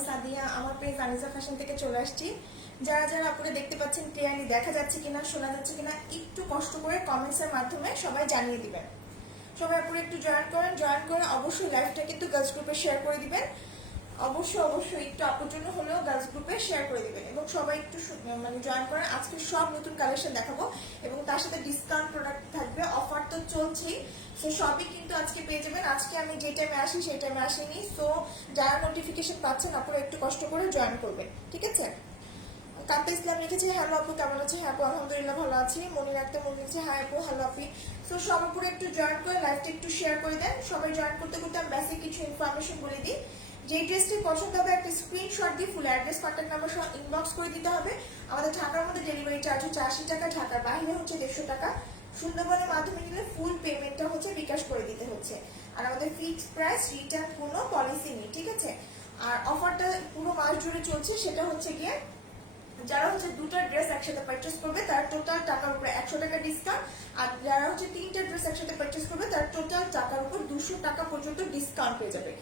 আমি সাদিয়া, আমার page Anisa fashion থেকে চলে আসছি। যারা যারা আপনারা দেখতে পাচ্ছেন ক্লিয়ারলি দেখা যাচ্ছে কিনা, শোনা যাচ্ছে কিনা, একটু কষ্ট করে কমেন্টসের মাধ্যমে সবাই জানিয়ে দিবেন। সবাই আপনারা একটু জয়েন করে অবশ্যই লাইভটা কিন্তু গার্লস গ্রুপে শেয়ার করে দিবেন। অবশ্যই একটু আপুর জন্য হলেও গার্লস গ্রুপে শেয়ার করে দিবেন এবং সবাই একটু মানে জয়েন করেন। আজকে সব নতুন কালেকশন দেখাবো এবং তার সাথে ডিসকাউন্ট প্রোডাক্ট থাকবে, অফার তো চলছেই। সো সবই কিন্তু আজকে পেয়ে যাবেন। আজকে আমি যে টাইমে আসি সেই টাইমে আসিনি, সো যারা নোটিফিকেশন পাচ্ছেন আপনারা একটু কষ্ট করে জয়েন করবেন, ঠিক আছে? কাপে ইসলাম লিখেছে হ্যালো আপু, কেমন আছে? হ্যাঁ আপু আলহামদুলিল্লাহ ভালো আছি। মনির আক্তার মনে লিখেছে হ্যাঁ আপু হ্যালো আপি। সো সব উপরে একটু জয়েন করে লাইভটা একটু শেয়ার করে দেন। সবাই জয়েন করতে করতে আমি বেসিক কিছু ইনফরমেশন বলে দিই। যে ড্রেসটি পছন্দ হবে একটা স্ক্রিনশট দিয়ে ফুল অ্যাড্রেস কন্ট্যাক্ট নাম্বার সহ ইনবক্স করে দিতে হবে। আমাদের ঢাকার মধ্যে ডেলিভারি চার্জ হচ্ছে 80 টাকা, ঢাকার বাইরে হচ্ছে 150 টাকা। সুন্দরবনের মাধ্যমে নিলে ফুল পেমেন্টটা হচ্ছে বিকাশ করে দিতে হচ্ছে। আর আমাদের ফিক্সড প্রাইস, রিটার্ন কোনো পলিসি নেই, ঠিক আছে? আর অফারটা পুরো মাস জুড়ে চলছে। সেটা হচ্ছে গিয়ে যারা হচ্ছে দুটো ড্রেস একসাথে পারচেস করবে তার টোটাল টাকার উপরে 100 টাকা ডিসকাউন্ট, আর যারা হচ্ছে তিনটা ড্রেস একসাথে পারচেস করবে তার টোটাল টাকার উপর 200 টাকা পর্যন্ত ডিসকাউন্ট পেয়ে যাবে।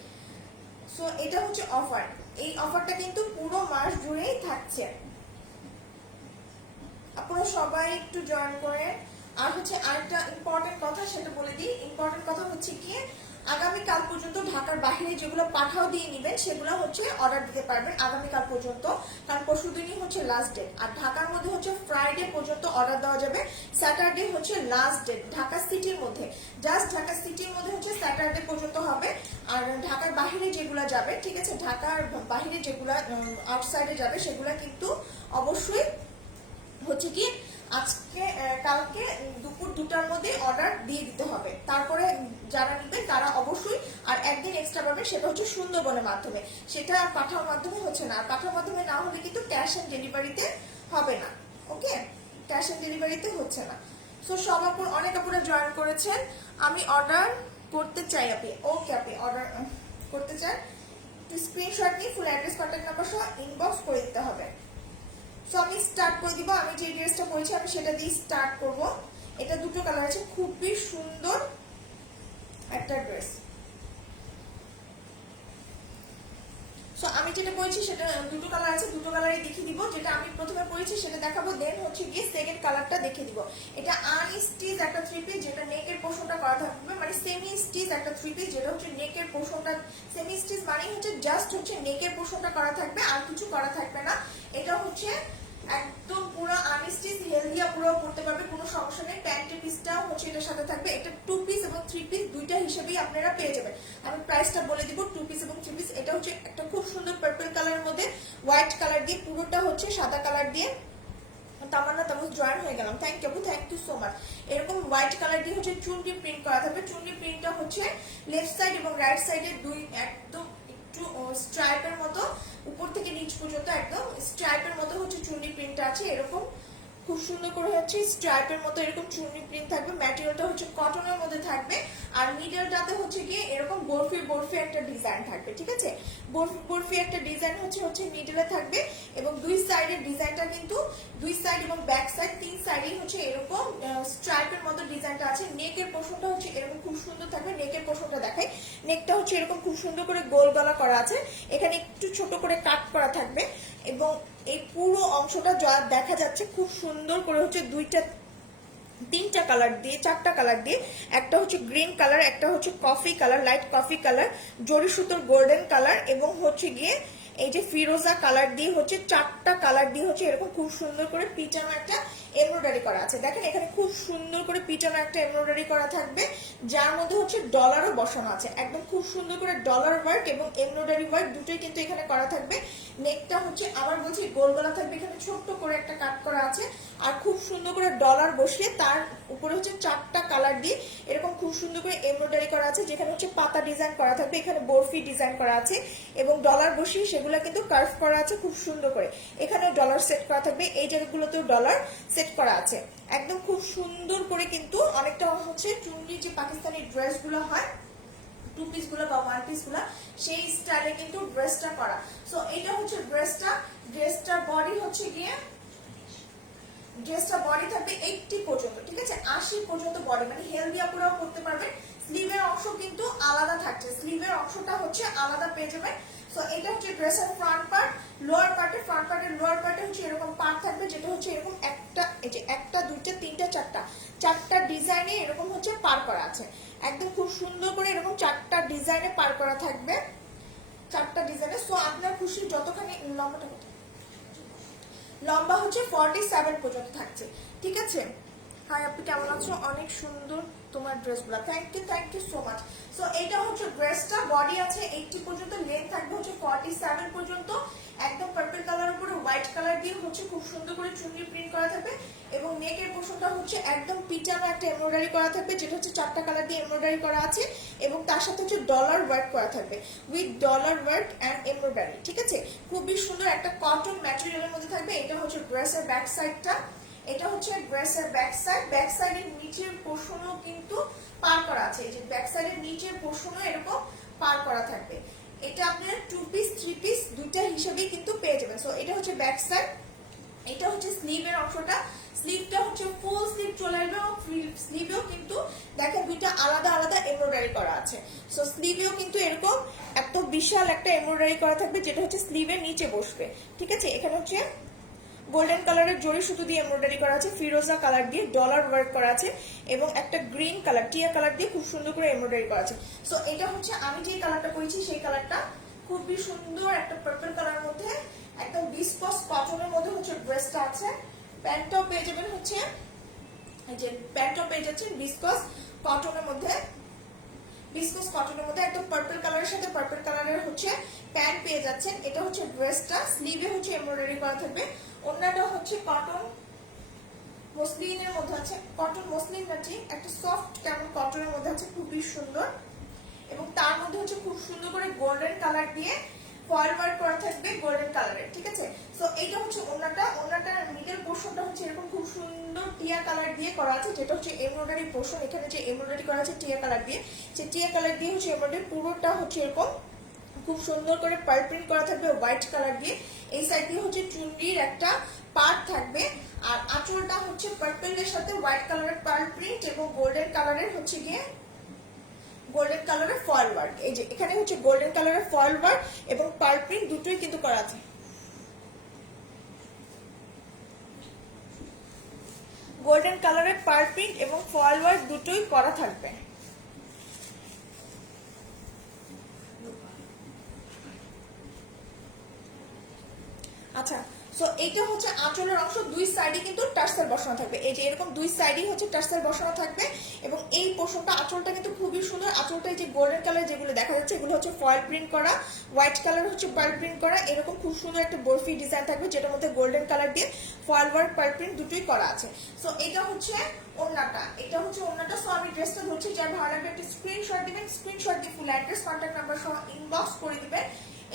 সো এটা হচ্ছে অফার। এই অফারটা কিন্তু পুরো মাস জুড়েই থাকছে। আপনারা সবাই একটু জয়েন করেন। আর হচ্ছে আরেকটা ইম্পর্টেন্ট কথা সেটা বলে দিই। ইম্পর্টেন্ট কথা হচ্ছে কি, আগামীকাল পর্যন্ত ঢাকার বাইরে যেগুলো পাঠাও দিয়ে নেবেন সেগুলো হচ্ছে অর্ডার দিতে পারবেন আগামীকাল পর্যন্ত, কারণ পরশু দিনই হচ্ছে লাস্ট ডেট। আর ঢাকার মধ্যে হচ্ছে ফ্রাইডে পর্যন্ত অর্ডার দেওয়া যাবে, স্যাটারডে হচ্ছে লাস্ট ডেট ঢাকা সিটির মধ্যে। জাস্ট ঢাকা সিটির মধ্যে হচ্ছে স্যাটারডে পর্যন্ত হবে। আর ঢাকার বাইরে যেগুলো যাবে, ঠিক আছে, ঢাকার বাইরে যেগুলো আউটসাইডে যাবে সেগুলো কিন্তু অবশ্যই হচ্ছে কি আজকে কালকে দুপুর 2টার মধ্যে অর্ডার দিয়ে দিতে হবে। তারপরে যারা নিবেন তারা অবশ্যই আর একদিন এক্সট্রা পাবেন, সেটা হচ্ছে সুন্দরবনের মাধ্যমে। সেটা পাঠানোর মাধ্যমে হচ্ছে না, পাঠানোর মাধ্যমে না হলে কিন্তু ক্যাশ অন ডেলিভারিতে হবে না। ওকে, ক্যাশ অন ডেলিভারিতে হচ্ছে না। সো সব আপুর, অনেক আপুরা জয়েন করেছেন। আমি অর্ডার করতে চাই আপনি, ওকে আপনি অর্ডার করতে চান, স্ক্রিনশট নিয়ে ফুল অ্যাড্রেস কন্ট্যাক্ট নাম্বার সহ ইনবক্স করে দিতে হবে। সো আমি স্টার্ট করে দিব। আমি যে ড্রেসটা পরেছি আমি সেটা দিয়ে স্টার্ট করব। এটা দুটো কালার আছে, খুবই সুন্দর একটা ড্রেস। সো আমি যেটা পরেছি সেটা দুটো কালার আছে, দুটো কালারই দেখিয়ে দিব। যেটা আমি প্রথমে পরেছি সেটা দেখাবো, দেন হচ্ছে গিয়ে সেকেন্ড কালারটা দেখিয়ে দিব। এটা আনস্টিচ একটা থ্রি পিস, যেটা নেকের পোর্শনটা করা থাকবে, মানে সেমি স্টিচ একটা থ্রি পিস, যেটা হচ্ছে নেকের পোর্শনটা। সেমি স্টিচ মানে হচ্ছে জাস্ট হচ্ছে নেকের পোর্শনটা করা থাকবে, আর কিছু করা থাকবে না। এটা হচ্ছে একদম পুরো আনস্টিচ, হেলদিয়া পুরো পড়তে পারবে, কোনো সমস্যা নেই। প্যান্টের পিসটাও হচ্ছে এটার সাথে থাকবে। এটা 2 পিস এবং 3 পিস দুইটা হিসেবেই আপনারা পেয়ে যাবেন। আমি প্রাইসটা বলে দিব, 2 পিস এবং 3 পিস। এটা হচ্ছে একটা খুব সুন্দর পার্পল কালারের মধ্যে হোয়াইট কালার দিয়ে, পুরোটা হচ্ছে সাদা কালার দিয়ে। তামান্না তাবুস জয়েন হয়ে গেলাম, thank you, thank you so much. এরকম হোয়াইট কালার দিয়ে হচ্ছে চুনরি প্রিন্ট করা থাকবে। চুনরি প্রিন্টটা হচ্ছে লেফট সাইড এবং রাইট সাইডে দুই একদম একটু স্ট্রাইপের মতো, উপর থেকে নিচ পর্যন্ত একদম স্ট্রাইপের মতো হচ্ছে চুনরি প্রিন্টটা আছে। এরকম খুব সুন্দর করে হচ্ছে স্ট্রাইপের মতো এরকম চুনরি প্রিন্ট থাকবে। ম্যাটেরিয়ালটা হচ্ছে কটনের মধ্যে থাকবে। আর মিডলটাতে হচ্ছে গিয়ে এরকম বরফি একটা ডিজাইন থাকবে, ঠিক আছে? বরফি একটা ডিজাইন হচ্ছে মিডলে থাকবে। এবং দুই সাইডের ডিজাইনটা কিন্তু দুই সাইড এবং ব্যাক সাইড 3 সাইডেই হচ্ছে এরকম স্ট্রাইপের মতো ডিজাইনটা আছে। নেকের পোর্শনটা হচ্ছে এরকম খুব সুন্দর থাকবে। নেকের পোর্শনটা দেখাই, নেকটা হচ্ছে এরকম খুব সুন্দর করে গোল গলা করা আছে, এখানে একটু ছোট করে কাট করা থাকবে। এবং এই পুরো অংশটা যা দেখা যাচ্ছে খুব সুন্দর করে হচ্ছে তিনটা কালার দিয়ে, 4টা কালার দিয়ে, একটা হচ্ছে গ্রিন কালার, একটা হচ্ছে coffee colour, light coffee colour, জরি সুতোর গোল্ডেন কালার, এবং হচ্ছে গিয়ে এই যে ফিরোজা কালার দিয়ে হচ্ছে 4টা কালার দিয়ে হচ্ছে এরকম খুব সুন্দর করে পিটানো একটা এমব্রয়ডারি করা আছে। দেখেন এখানে খুব সুন্দর করে পিটানো একটা এমব্রয়ডারি করা থাকবে, যার মধ্যে হচ্ছে ডলারও বসানো আছে। একদম খুব সুন্দর করে ডলার ওয়ার্ক এবং এমব্রয়ডারি ওয়ার্ক দুটোই কিন্তু এখানে করা থাকবে। নেকটা হচ্ছে আবার বলছি গোল গলা থাকবে, এখানে ছোট্ট করে একটা কাট করা আছে। আর খুব সুন্দর করে ডলার বসিয়ে তার উপরে হচ্ছে 4টা কালার দিয়ে এরকম খুব সুন্দর করে এমব্রয়ডারি করা আছে, যেখানে হচ্ছে পাতা ডিজাইন করা থাকবে, এখানে বরফি ডিজাইন করা আছে এবং ডলার বসিয়ে সেগুলো কিন্তু কার্ভ করা আছে খুব সুন্দর করে। এখানে ডলার সেট করা থাকবে, এই জায়গাগুলোতেও ডলার সেট করা আছে। একদম খুব সুন্দর করে কিন্তু অনেকটা হচ্ছে চুনরি যে পাকিস্তানি ড্রেসগুলো হয়, 2 পিস গুলো বা 1 পিস গুলো, সেই স্টাইলে কিন্তু ড্রেসটা করা। সো এটা হচ্ছে ড্রেসটার বডি হচ্ছে গিয়ে ড্রেসটা বডি থাকবে 80 পর্যন্ত, ঠিক আছে? 80 পর্যন্ত বডি, মানে হেলদি আপুরাও করতে পারবেন, স্লিভের অংশ কিন্তু আলাদা থাকছে, স্লিভের অংশটা হচ্ছে আলাদা পেয়ে যাবে। সো এটা হচ্ছে ড্রেসের ফ্রন্ট পার্ট। লোয়ার পার্টে, ফ্রন্ট পার্টের লোয়ার পার্টে হচ্ছে এরকম পার্ট থাকবে, যেটা হচ্ছে এরকম একটা, এই যে একটা দুইটা তিনটা চারটা ডিজাইনে এরকম হচ্ছে পার করা আছে, একদম খুব সুন্দর করে এরকম চারটা ডিজাইনে পার করা থাকবে, চারটা ডিজাইনে। সো আপনার খুশি যতখানি লম্বাটা কত, লম্বা হচ্ছে 47 পর্যন্ত থাকছে, ঠিক আছে। হাই আপনি কেমন আছো? অনেক সুন্দর তোমার ড্রেসগুলো, thank you so much. So এইটা হচ্ছে ড্রেসটা, বডি আছে 80 পর্যন্ত, লেন্থ থাকবে হচ্ছে 47 পর্যন্ত, একদম পার্পল কালার উপরে হোয়াইট কালার দিয়ে হচ্ছে খুব সুন্দর করে চুনরি প্রিন্ট করা থাকবে, এবং নেকের পোর্শনটা হচ্ছে একদম পিটানো একটা এমব্রয়ডারি করা থাকবে, যেটা হচ্ছে চারটা কালার দিয়ে এমব্রয়ডারি করা আছে, এবং তার সাথে হচ্ছে ডলার ওয়ার্ক করা থাকবে, with dollar work and embroidery, ঠিক আছে। খুবই সুন্দর একটা কটন ম্যাটেরিয়ালের মধ্যে থাকবে। এটা হচ্ছে ড্রেসের ব্যাক সাইডটা, এটা হচ্ছে ড্রেসের ব্যাক সাইড। ব্যাক সাইডের নিচের পোর্শনও কিন্তু পার করা আছে, এই যে ব্যাক সাইডের নিচের পোর্শনও এরকম পার করা থাকবে। এটা আপনারা 2 পিস 3 পিস দুইটা হিসেবেই কিন্তু পেয়ে যাবেন। সো এটা হচ্ছে ব্যাক সাইড। এটা হচ্ছে স্লিভের অংশটা, স্লিভটা হচ্ছে ফুল স্লিভ চলে আসবে, এবং স্লিভেও কিন্তু দেখেন দুইটা আলাদা আলাদা এমব্রয়ডারি করা আছে। সো স্লিভেও কিন্তু এরকম এত বিশাল একটা এমব্রয়ডারি করা থাকবে, যেটা হচ্ছে স্লিভের নিচে বসবে, ঠিক আছে। এখানে হচ্ছে গোল্ডেন কালারের জড়ি সুতো দিয়ে এমব্রয়ডারি করা আছে, ফিরোজা কালার দিয়ে ডলার ওয়ার্ক করা আছে, এবং একটা গ্রিন কালার টিয়া কালার দিয়ে খুব সুন্দর করে এমব্রয়ডারি করা আছে। সো এটা হচ্ছে আমি যে কালারটা করেছি সেই কালারটা, খুবই সুন্দর একটা পার্পল কালার মধ্যে, একদম বিস্কস কটনের মধ্যে হচ্ছে ড্রেসটা আছে। প্যান্টটাও পেয়ে যাবেন হচ্ছে, এই যে প্যান্টটাও পেয়ে যাচ্ছেন বিস্কস কটনের মধ্যে, বিস্কস কটনের মধ্যে একদম পার্পল কালারের সাথে পার্পল কালারের হচ্ছে প্যান্ট পেয়ে যাচ্ছেন। এটা হচ্ছে ড্রেসটা, স্লিভে হচ্ছে এমব্রয়ডারি করা থাকবে, অন্যটা হচ্ছে কটন মসলিনের মধ্যে আছে, কটন মসলিন না ঠিক একটা সফট কেমন কটনের মধ্যে আছে, খুবই সুন্দর, এবং তার মধ্যে হচ্ছে খুব সুন্দর করে গোল্ডেন কালার দিয়ে ফয়েল ওয়ার্ক করা থাকবে গোল্ডেন কালারের, ঠিক আছে। সো এইটা হচ্ছে ওন্নাটার মিডল পোর্শনটা হচ্ছে এরকম খুব সুন্দর টিয়া কালার দিয়ে করা আছে, যেটা হচ্ছে এমব্রয়ডারি পোর্শন। এখানে যে এমব্রয়ডারি করা আছে টিয়া কালার দিয়ে, যে টিয়া কালার দিয়ে হচ্ছে এমব্রয়ডারি পুরোটা হচ্ছে এরকম খুব সুন্দর করে পার্ল প্রিন্ট করা থাকবে হোয়াইট কালার দিয়ে। এই সাইড দিয়ে হচ্ছে চুনরির একটা পার্ট থাকবে, আর আঁচলটা হচ্ছে পার্পলের সাথে হোয়াইট কালারের পার্ল প্রিন্ট এবং গোল্ডেন কালারের হচ্ছে গিয়ে গোল্ডেন কালারের ফয়েল ওয়ার্ক। এই যে এখানে হচ্ছে গোল্ডেন কালারের ফয়েল ওয়ার্ক এবং পার্ল প্রিন্ট দুটোই কিন্তু করা আছে, গোল্ডেন কালারের পার্ল প্রিন্ট এবং ফয়েল ওয়ার্ক দুটোই করা থাকবে। আচ্ছা, সো এইটা হচ্ছে আঁচলের অংশ, দুই সাইডে কিন্তু টার্সেল বসানো থাকবে, এই যে এরকম দুই সাইডেই হচ্ছে টার্সেল বসানো থাকবে, এবং এই পোর্শনটা আঁচলটা কিন্তু খুবই সুন্দর। আঁচলটা এই যে গোল্ডেন কালার যেগুলো দেখা যাচ্ছে এগুলো হচ্ছে ফয়েল প্রিন্ট করা, হোয়াইট কালার হচ্ছে পার্ল প্রিন্ট করা, এরকম খুব সুন্দর একটা বরফি ডিজাইন থাকবে, যেটার মধ্যে গোল্ডেন কালার দিয়ে ফয়েল ওয়ার্ক পার্ল প্রিন্ট দুটোই করা আছে। সো এটা হচ্ছে ওড়নাটা, এটা হচ্ছে ওড়নাটা। সো আমি ড্রেসটা ধরছি, যার ভালো লাগবে একটা স্ক্রিনশট দিবেন, স্ক্রিনশট দিয়ে ফুল অ্যাড্রেস কন্ট্যাক্ট নাম্বার সহ ইনবক্স করে দিবেন।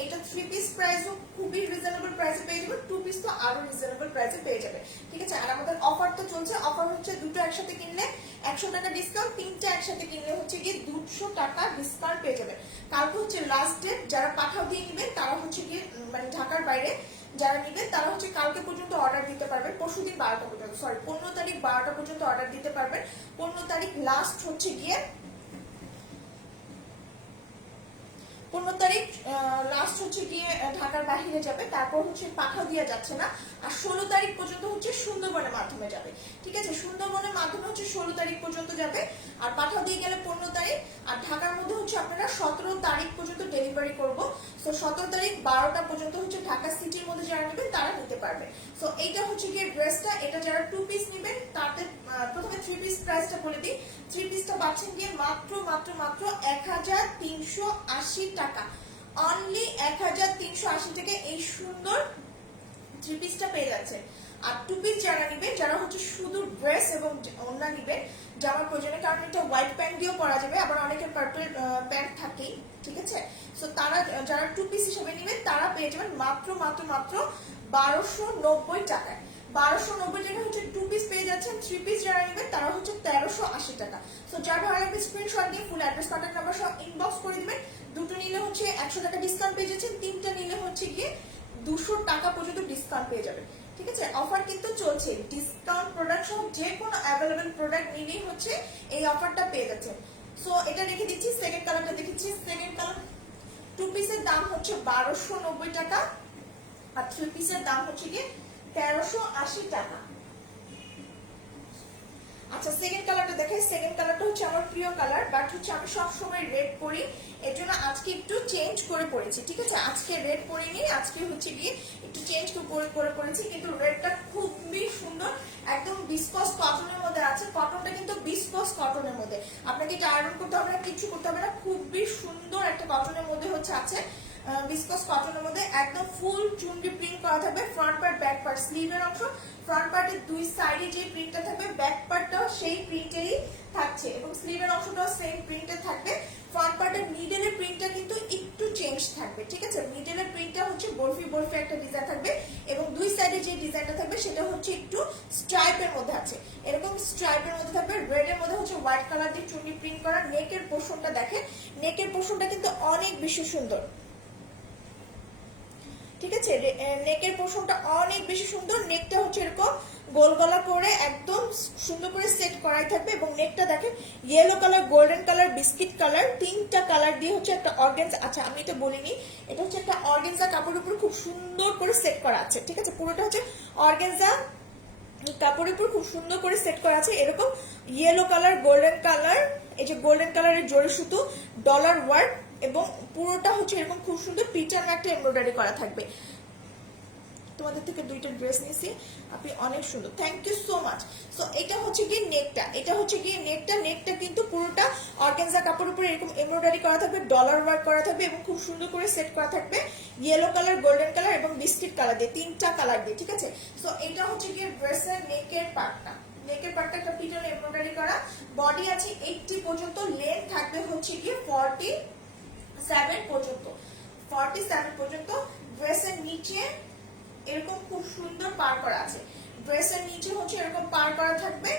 এটা 3 পিস প্রাইসও খুবই রিজনেবল প্রাইসে পেয়ে যাবে, 2 পিস তো আরো রিজনেবল প্রাইসে পেয়ে যাবে, ঠিক আছে। আর আমাদের অফার তো চলছে, অফার হচ্ছে দুটো একসাথে কিনলে 100 টাকা ডিসকাউন্ট, তিনটা একসাথে কিনলে হচ্ছে গিয়ে 200 টাকা ডিসকাউন্ট পেয়ে যাবে। কালকে হচ্ছে লাস্ট ডেট, যারা পাঠাও দিয়ে নেবেন তারা হচ্ছে গিয়ে মানে ঢাকার বাইরে যারা নেবেন তারা হচ্ছে কালকে পর্যন্ত অর্ডার দিতে পারবেন, পরশুদিন 12টা পর্যন্ত, সরি 15 তারিখ 12টা পর্যন্ত অর্ডার দিতে পারবেন। 15 তারিখ লাস্ট হচ্ছে গিয়ে 15 তারিখ লাস্ট হচ্ছে গিয়ে ঢাকার বাহিরে যাবে, তারপর হচ্ছে পাঠাও দিয়ে যাচ্ছে না। আর 16 তারিখ পর্যন্ত হচ্ছে সুন্দরবনের মাধ্যমে যাবে, ঠিক আছে। সুন্দরবনের মাধ্যমে হচ্ছে 16 তারিখ পর্যন্ত যাবে, আর পাঠাও দিয়ে গেলে 15 তারিখ। আর ঢাকার মধ্যে হচ্ছে আপনারা 17 তারিখ পর্যন্ত ডেলিভারি করব। সো 17 তারিখ 12টা পর্যন্ত হচ্ছে ঢাকা সিটির মধ্যে যারা নেবেন তারা নিতে পারবে। সো এইটা হচ্ছে গিয়ে ড্রেসটা, এটা যারা 2 পিস নেবেন তাদের প্রথমে 3 পিস প্রাইসটা বলে দিই। 3 পিসটা পাচ্ছেন গিয়ে মাত্র 1380 টাকা, অনলি 1380 টাকা এই সুন্দর 3 পিসটা পেয়ে যাচ্ছে। আর 2 পিস যারা নিবেন, যারা হচ্ছে শুধু ড্রেস এবং ওড়না নিবেন জামার প্রয়োজনে, কারণ এটা হোয়াইট প্যান্ট দিয়েও পরা যাবে, আবার অনেকের পার্পল প্যান্ট থাকেই, ঠিক আছে। সো তারা যারা 2 পিস হিসেবে নেবেন তারা পেয়ে যাবেন মাত্র 1290 টাকায়। 1290 টাকা হচ্ছে 2 পিস পেয়ে যাচ্ছেন। 3 পিস যারা নেবেন তারা হচ্ছে 1380 টাকা। সো যার ভালো লাগবে স্ক্রিনশট দিয়ে ফুল অ্যাড্রেস কন্ট্যাক্ট নাম্বার সহ ইনবক্স করে দিবেন। দুটো নিলে হচ্ছে 100 টাকা ডিসকাউন্ট পেয়ে যাচ্ছেন, তিনটা নিলে হচ্ছে গিয়ে 200 টাকা পর্যন্ত ডিসকাউন্ট পেয়ে যাবেন, ঠিক আছে। অফার কিন্তু চলছে, ডিসকাউন্ট প্রোডাক্ট সহ যে কোনো অ্যাভেলেবেল প্রোডাক্ট নিলেই হচ্ছে এই অফারটা পেয়ে যাচ্ছেন। সো এটা রেখে দিচ্ছি। সেকেন্ড কালারটা দেখেছি। সেকেন্ড কালার টু পিসের দাম হচ্ছে 1290 টাকা, আর থ্রি পিসের দাম হচ্ছে কি 1380 টাকা। আচ্ছা সেকেন্ড কালারটা দেখাই। সেকেন্ড কালারটা হচ্ছে আমার প্রিয় কালার, বাট হচ্ছে আমি সব সময় রেড পরি, এর জন্য আজকে একটু চেঞ্জ করে পরেছি। ঠিক আছে, আজকে রেড পরিনি, আজকে হচ্ছে গিয়ে একটু চেঞ্জ করে পরেছি। কিন্তু রেডটা খুবই সুন্দর, একদম বিসকস কটনের মধ্যে আছে। কটনটা কিন্তু বিসকস কটনের মধ্যে, আপনাকে এটা আয়রন করতে হবে না, কিছু করতে হবে না। খুবই সুন্দর একটা কটনের মধ্যে হচ্ছে আছে, বিসকস কটনের মধ্যে একদম ফুল চুনরি প্রিন্ট করা থাকবে। ফ্রন্ট পার্ট, ব্যাক পার্ট, স্লিভের অংশ, ফ্রন্ট পার্টের দুই সাইডে যে প্রিন্টটা থাকবে, ব্যাক পার্টটাও সেই প্রিন্টেরই থাকছে এবং স্লিভের অংশটাও সেম প্রিন্টের থাকবে। ফ্রন্ট পার্টের মিডলের প্রিন্টটা কিন্তু একটু চেঞ্জ থাকবে। ঠিক আছে, মিডলের প্রিন্টটা হচ্ছে বরফি বরফি একটা ডিজাইন থাকবে এবং দুই সাইডে যে ডিজাইনটা থাকবে সেটা হচ্ছে একটু স্ট্রাইপের মধ্যে আছে, এরকম স্ট্রাইপের মধ্যে থাকবে। রেড এর মধ্যে হচ্ছে হোয়াইট কালার দিয়ে চুনি প্রিন্ট করা। নেকের পোর্শনটা দেখেন, নেকের পোর্শনটা কিন্তু অনেক বেশি সুন্দর। ঠিক আছে, নেকের পোর্শনটা অনেক বেশি সুন্দর। নেকটা হচ্ছে এরকম গোল গলা করে একদম সুন্দর করে সেট করাই থাকবে এবং নেকটা দেখেন yellow colour, golden colour, biscuit colour, তিনটা কালার দিয়ে হচ্ছে একটা অর্গানজা। আচ্ছা আমি এটা বলিনি, এটা হচ্ছে একটা অর্গানজা কাপড়ের উপর খুব সুন্দর করে সেট করা আছে। ঠিক আছে, পুরোটা হচ্ছে অর্গানজা কাপড়ের উপর খুব সুন্দর করে সেট করা আছে। এরকম ইয়েলো কালার, গোল্ডেন কালার, এই যে গোল্ডেন কালারের জড়ি সুতো, ডলার ওয়ার্ক এবং পুরোটা হচ্ছে এরকম খুব সুন্দর পিটার একটা এমব্রয়ডারি করা থাকবে। তোমাদের থেকে দুইটা ড্রেস নিয়েছি, আপনি অনেক সুন্দর, thank you so much. So এটা হচ্ছে কি নেকটা, এটা হচ্ছে কি নেকটা। নেকটা কিন্তু পুরোটা অর্গানজা কাপড়ের উপরে এরকম এমব্রয়ডারি করা থাকবে, ডলার ওয়ার্ক করা থাকবে এবং খুব সুন্দর করে সেট করা থাকবে ইয়েলো কালার, গোল্ডেন কালার এবং বিস্কিট কালার দিয়ে, তিনটা কালার দিয়ে। ঠিক আছে, সো এটা হচ্ছে কি ড্রেসের নেকের পার্টটা। নেকের পার্টটা একটা পিটার এমব্রয়ডারি করা, বডি আছে 80 পর্যন্ত, লেন্থ থাকবে হচ্ছে কি 47 পর্যন্ত, 47 পর্যন্ত। ড্রেসের নিচে এরকম খুব সুন্দর পার করা আছে, ড্রেসের নিচে হচ্ছে এরকম পার করা থাকবে।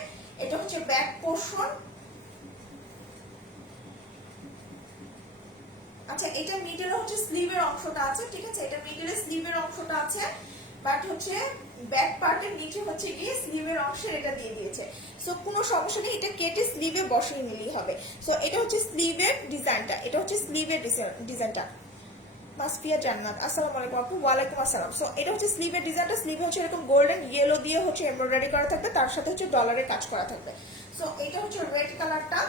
এটা হচ্ছে ব্যাক পোর্শন। আচ্ছা এটা মিডলে হচ্ছে স্লিভের অংশটা আছে। ঠিক আছে, এটা মিডলে স্লিভের অংশটা আছে, বাট হচ্ছে ব্যাক পার্টের নিচে হচ্ছে গিয়ে স্লিভের অংশে এটা দিয়ে দিয়েছে। সো কোনো সমস্যা নেই, এটা কেটে স্লিভে বসিয়ে নিলেই হবে। সো এটা হচ্ছে স্লিভের ডিজাইনটা, এটা হচ্ছে স্লিভের ডিজাইনটা। মাসফিয়া জান্নাত, আসসালামু আলাইকুম আপু। ওয়ালাইকুম আসসালাম। সো এটা হচ্ছে স্লিভের ডিজাইনটা। স্লিভে হচ্ছে এরকম গোল্ডেন ইয়েলো দিয়ে হচ্ছে এমব্রয়ডারি করা থাকবে, তার সাথে হচ্ছে ডলারের কাজ করা থাকবে। সো এটা হচ্ছে রেড কালারটা,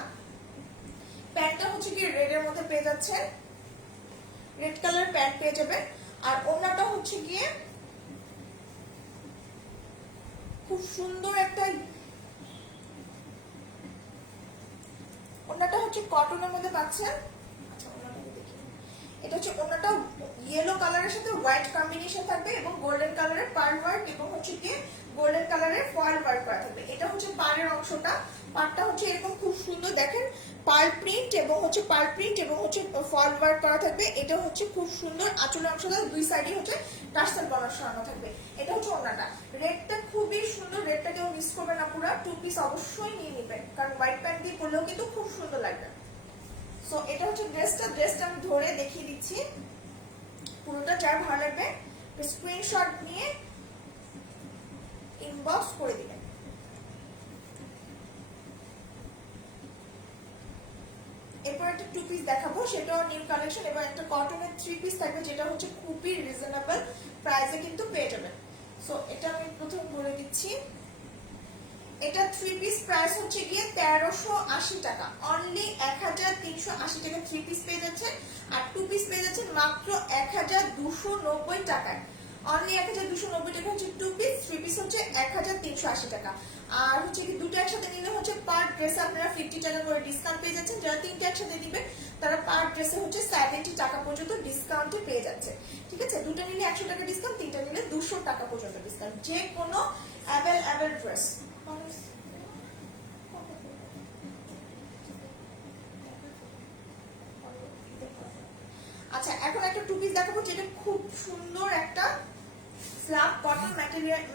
প্যান্টটা হচ্ছে কি রেড এর মধ্যে পেয়ে যাচ্ছে, রেড কালার প্যান্ট পেয়ে যাবে। আর ওড়নাটা হচ্ছে গিয়ে খুব সুন্দর একটা, ওড়নাটা হচ্ছে কটনের মধ্যে পাচ্ছেন। এটা হচ্ছে ওড়নাটা ইয়েলো কালারের সাথে হোয়াইট কম্বিনেশন থাকবে এবং গোল্ডেন কালারের পার্ল ওয়ার্ক এবং হচ্ছে কি গোল্ডেন কালারের ফয়েল ওয়ার্ক করা থাকবে। এটা হচ্ছে পাড়ের অংশটা, পাড়টা হচ্ছে এরকম খুব সুন্দর দেখেন পার্ল প্রিন্ট এবং হচ্ছে পার্ল প্রিন্ট এবং হচ্ছে ফয়েল ওয়ার্ক করা থাকবে। এটা হচ্ছে খুব সুন্দর আঁচলের অংশটা, দুই সাইডে হচ্ছে টার্সেল বর্ডার সরানো থাকবে। এটা হচ্ছে ওড়নাটা, রেডটা খুবই সুন্দর, রেডটা কেউ মিস করবে না, পুরো টু পিস অবশ্যই নিয়ে নেবেন, কারণ হোয়াইট প্যান্ট দিয়ে পরলেও কিন্তু খুব সুন্দর লাগবে। সো এটা হচ্ছে ড্রেসটা আমি ধরে দেখিয়ে দিচ্ছি পুরোটা, যার ভালো লাগবে স্ক্রিনশট নিয়ে ইনবক্স করে দিবেন। এরপর একটা টু পিস দেখাবো, সেটাও নিউ কালেকশন এবং একটা কটনের থ্রি পিস থাকবে, যেটা হচ্ছে খুবই রিজনেবল প্রাইসে কিন্তু পেয়ে যাবেন। সো এটা আমি প্রথম বলে দিচ্ছি, এটা থ্রি পিস প্রাইস হচ্ছে গিয়ে 1380 টাকা, অনলি 1380 টাকা থ্রি পিস পেয়ে যাচ্ছে। আর টু পিস পেয়ে যাচ্ছেন মাত্র 1290 টাকায়, অনলি 1290 টাকা হচ্ছে টু পিস, থ্রি পিস হচ্ছে 1380 টাকা। আর হচ্ছে কি দুটো একসাথে নিলে হচ্ছে পার ড্রেসে আপনারা 50 টাকা করে ডিসকাউন্ট পেয়ে যাচ্ছেন। যারা তিনটে একসাথে দিবেন তারা পার ড্রেসে হচ্ছে 70 টাকা পর্যন্ত ডিসকাউন্টে পেয়ে যাচ্ছে। ঠিক আছে, দুটো নিলে 100 টাকা ডিসকাউন্ট, তিনটা নিলে 200 টাকা পর্যন্ত ডিসকাউন্ট, যে কোনো অ্যাভেলেবল ড্রেস। আচ্ছা এখন একটা টু পিস দেখাবো, যেটা খুব সুন্দর একটা স্ল্যাব কটন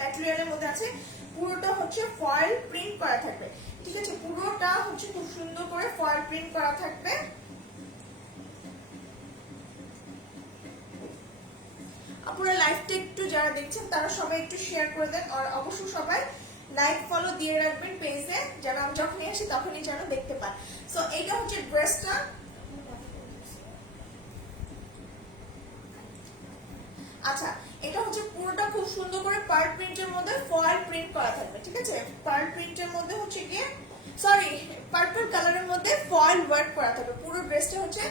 ম্যাটেরিয়ালের মধ্যে আছে, পুরোটা হচ্ছে ফয়েল প্রিন্ট করা থাকবে। ঠিক আছে, পুরোটা হচ্ছে খুব সুন্দর করে ফয়েল প্রিন্ট করা থাকবে। আপনারা লাইভটা একটু যারা দেখছেন তারা সবাই একটু শেয়ার করে দেন, আর অবশ্যই সবাই লাইক ফলো দিয়ে রাখবেন পেজে, যেন আমি যখনই আসি তখনই যেন দেখতে পান। সো এইটা হচ্ছে ড্রেসটা। আচ্ছা, এটা হচ্ছে পুরোটা খুব সুন্দর করে পার্ল প্রিন্টের মধ্যে ফয়েল প্রিন্ট করা থাকবে, ঠিক আছে? পার্ল প্রিন্টের মধ্যে হচ্ছে গিয়ে সরি পার্পল কালারের মধ্যে ফয়েল ওয়ার্ক করা থাকবে। পুরো ড্রেসটা হচ্ছে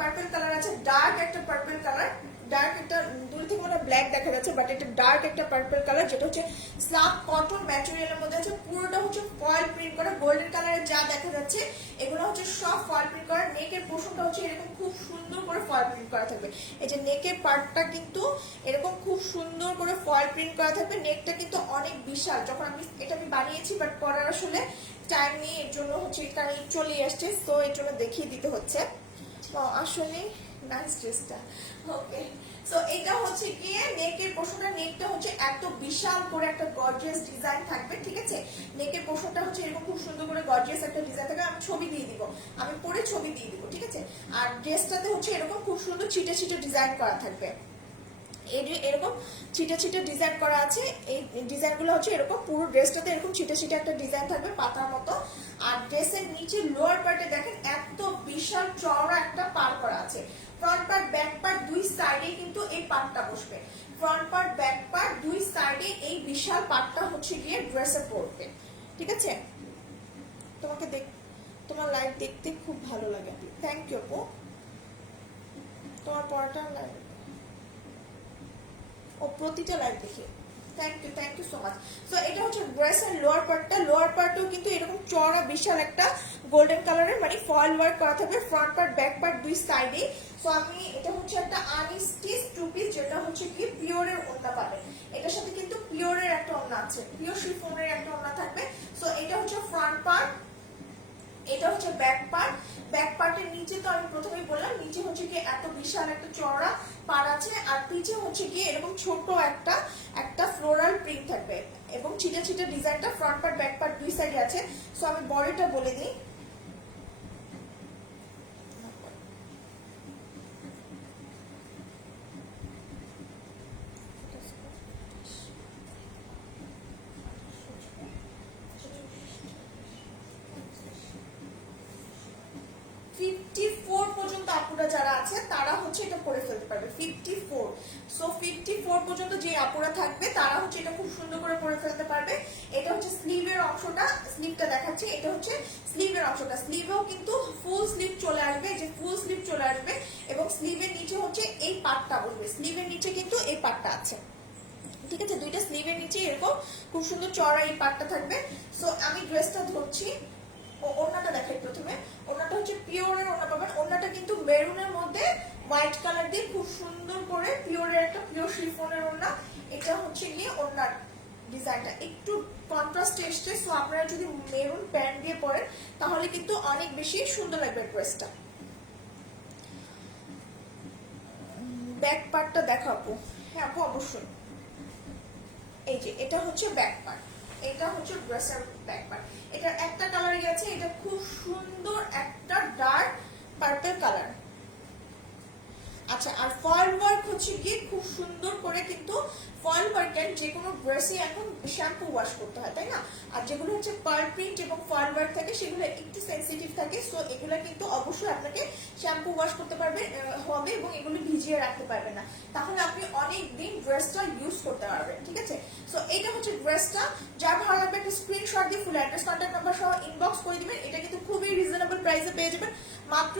পার্পল কালার আছে, ডার্ক একটা পার্পল কালার, ডার্ক একটা, দূর থেকে মনে ব্ল্যাক দেখা যাচ্ছে বাট এটা ডার্ক একটা পার্পল কালার, যেটা হচ্ছে স্লাব কটন ম্যাটেরিয়ালের মধ্যে আছে। পুরোটা হচ্ছে ফয়েল প্রিন্ট করা, গোল্ডেন কালারের যা দেখা যাচ্ছে এগুলো হচ্ছে সব ফয়েল প্রিন্ট করা। নেকের পোর্শনটা হচ্ছে এরকম খুব সুন্দর করে ফয়েল প্রিন্ট করা থাকবে। এই যে নেকের পার্টটা কিন্তু এরকম খুব সুন্দর করে ফয়েল প্রিন্ট করা থাকবে। নেকটা কিন্তু অনেক বিশাল, যখন এটা আমি বানিয়েছি বাট পরার আসলে টাইম নিয়ে এর জন্য হচ্ছে কারণ চলে আসছে, তো এর জন্য দেখিয়ে দিতে হচ্ছে। আসলে নাইস ড্রেসটা। ওকে, সো এটা হচ্ছে গিয়ে নেকের পোর্শনটা, নেকটা হচ্ছে এত বিশাল করে একটা গর্জিয়াস ডিজাইন থাকবে, ঠিক আছে? নেকের পোর্শনটা হচ্ছে এরকম খুব সুন্দর করে গর্জিয়াস একটা ডিজাইন থাকবে। আমি ছবি দিয়ে দিব, আমি পরে ছবি দিয়ে দিব, ঠিক আছে? আর ড্রেসটাতে হচ্ছে এরকম খুব সুন্দর ছিটে ছিটে ডিজাইন করা থাকবে, এরকম ছিটে ছিটে ডিজাইন করা আছে। এই ডিজাইনগুলো হচ্ছে এরকম, পুরো ড্রেসটাতে এরকম ছিটে ছিটে একটা ডিজাইন থাকবে পাতার মতো। আর ড্রেসের নিচে লোয়ার পার্টে দেখেন এত বিশাল চওড়া একটা পার করা আছে। ফ্রন্ট পার্ট ব্যাক পার্ট দুই সাইডে কিন্তু এই পার্টটা বসবে। ফ্রন্ট পার্ট ব্যাক পার্ট দুই সাইডে এই বিশাল পার্টটা হচ্ছে গিয়ে ড্রেসে পড়বে, ঠিক আছে? তোমার লাইভ দেখতে খুব ভালো লাগে, থ্যাংক ইউ আপু। তোমার পড়াটা লাইভ ও প্রতিটা লাইভ দেখে thank you so much. So এটা হচ্ছে ড্রেসের লোয়ার পার্টটা, লোয়ার পার্টেও কিন্তু এরকম চওড়া বিশাল একটা গোল্ডেন কালারের মানে ফয়েল ওয়ার্ক করা থাকবে ফ্রন্ট পার্ট ব্যাক পার্ট দুই সাইডে। সো আমি এটা হচ্ছে একটা আনস্টিচ টু পিস, যেটা হচ্ছে কি পিওরের ওড়না পাবেন। এটার সাথে কিন্তু পিওরের একটা ওড়না আছে, পিওর শিফনের একটা ওড়না থাকবে। সো এটা হচ্ছে ফ্রন্ট পার্ট, এটা হচ্ছে ব্যাক পার্ট। ব্যাক পার্টের নিচে তো আমি প্রথমেই বললাম নিচে হচ্ছে কি এত বিশাল একটা চওড়া পার আছে, আর পিছে হচ্ছে কি এরকম ছোট একটা ফ্লোরাল প্রিন্ট থাকবে এবং ছিটে ছিটে ডিজাইনটা ফ্রন্ট পার্ট ব্যাক পার্ট দুই সাইডে আছে। সো আমি বডিটা বলে দিই, যারা আছে তারা হচ্ছে এটা পরে ফেলতে পারবে 54। সো 54 পর্যন্ত যে আপুরা থাকবে তারা হচ্ছে এটা খুব সুন্দর করে পরে ফেলতে পারবে। এটা হচ্ছে স্লিভের অংশটা, স্লিভটা দেখাচ্ছি, এটা হচ্ছে স্লিভের অংশটা। স্লিভেও কিন্তু ফুল স্লিভ চলে আসবে, যে ফুল স্লিভ চলে আসবে এবং স্লিভের নিচে হচ্ছে এই পার্টটা বসবে। স্লিভের নিচে কিন্তু এই পার্টটা আছে, ঠিক আছে? দুইটা স্লিভের নিচে এরকম খুব সুন্দর চওড়া এই পার্টটা থাকবে। সো আমি ড্রেসটা ধরছি, ওড়নাটা দেখাই প্রথমে। ওড়নাটা হচ্ছে পিওরের ওড়না পাবেন। ওড়নাটা কিন্তু মেরুনের মধ্যে হোয়াইট কালার দিয়ে খুব সুন্দর করে পিওরের একটা পিওর শিফনের ওড়না। এটা হচ্ছে গিয়ে ওড়নার ডিজাইনটা একটু কন্ট্রাস্টে এসছে। সো আপনারা যদি মেরুন প্যান্ট দিয়ে পরেন তাহলে কিন্তু অনেক বেশি সুন্দর লাগবে ড্রেসটা। ব্যাক পার্টটা দেখাবো, হ্যাঁ আপু অবশ্যই। এই যে এটা হচ্ছে ব্যাক পার্ট, এটা হচ্ছে ড্রেসের ব্যাক পার্ট। এটার একটা কালারই আছে, এটা খুব সুন্দর একটা ডার্ক পার্পল কালার। আচ্ছা, আর ফয়েল ওয়ার্ক হচ্ছে গিয়ে খুব সুন্দর করে কিন্তু ফয়েল ওয়ার্কের যে কোনো ড্রেসই এখন শ্যাম্পু ওয়াশ করতে হয়, তাই না? আর যেগুলো হচ্ছে পার্ল প্রিন্ট এবং ফয়েল ওয়ার্ক থাকে সেগুলো একটু সেন্সিটিভ থাকে। সো এগুলো কিন্তু অবশ্যই আপনাকে শ্যাম্পু ওয়াশ করতে পারবে হবে এবং এগুলো ভিজিয়ে রাখতে পারবেন না, তাহলে আপনি অনেক দিন ড্রেসটা ইউজ করতে পারবেন, ঠিক আছে? সো এইটা হচ্ছে ড্রেসটা। যা ভালো লাগবে একটা স্ক্রিনশট দিয়ে ফুল অ্যাড্রেস কন্ট্যাক্ট নাম্বার সহ ইনবক্স করে দিবেন। এটা কিন্তু খুবই রিজনেবল প্রাইসে পেয়ে যাবেন, মাত্র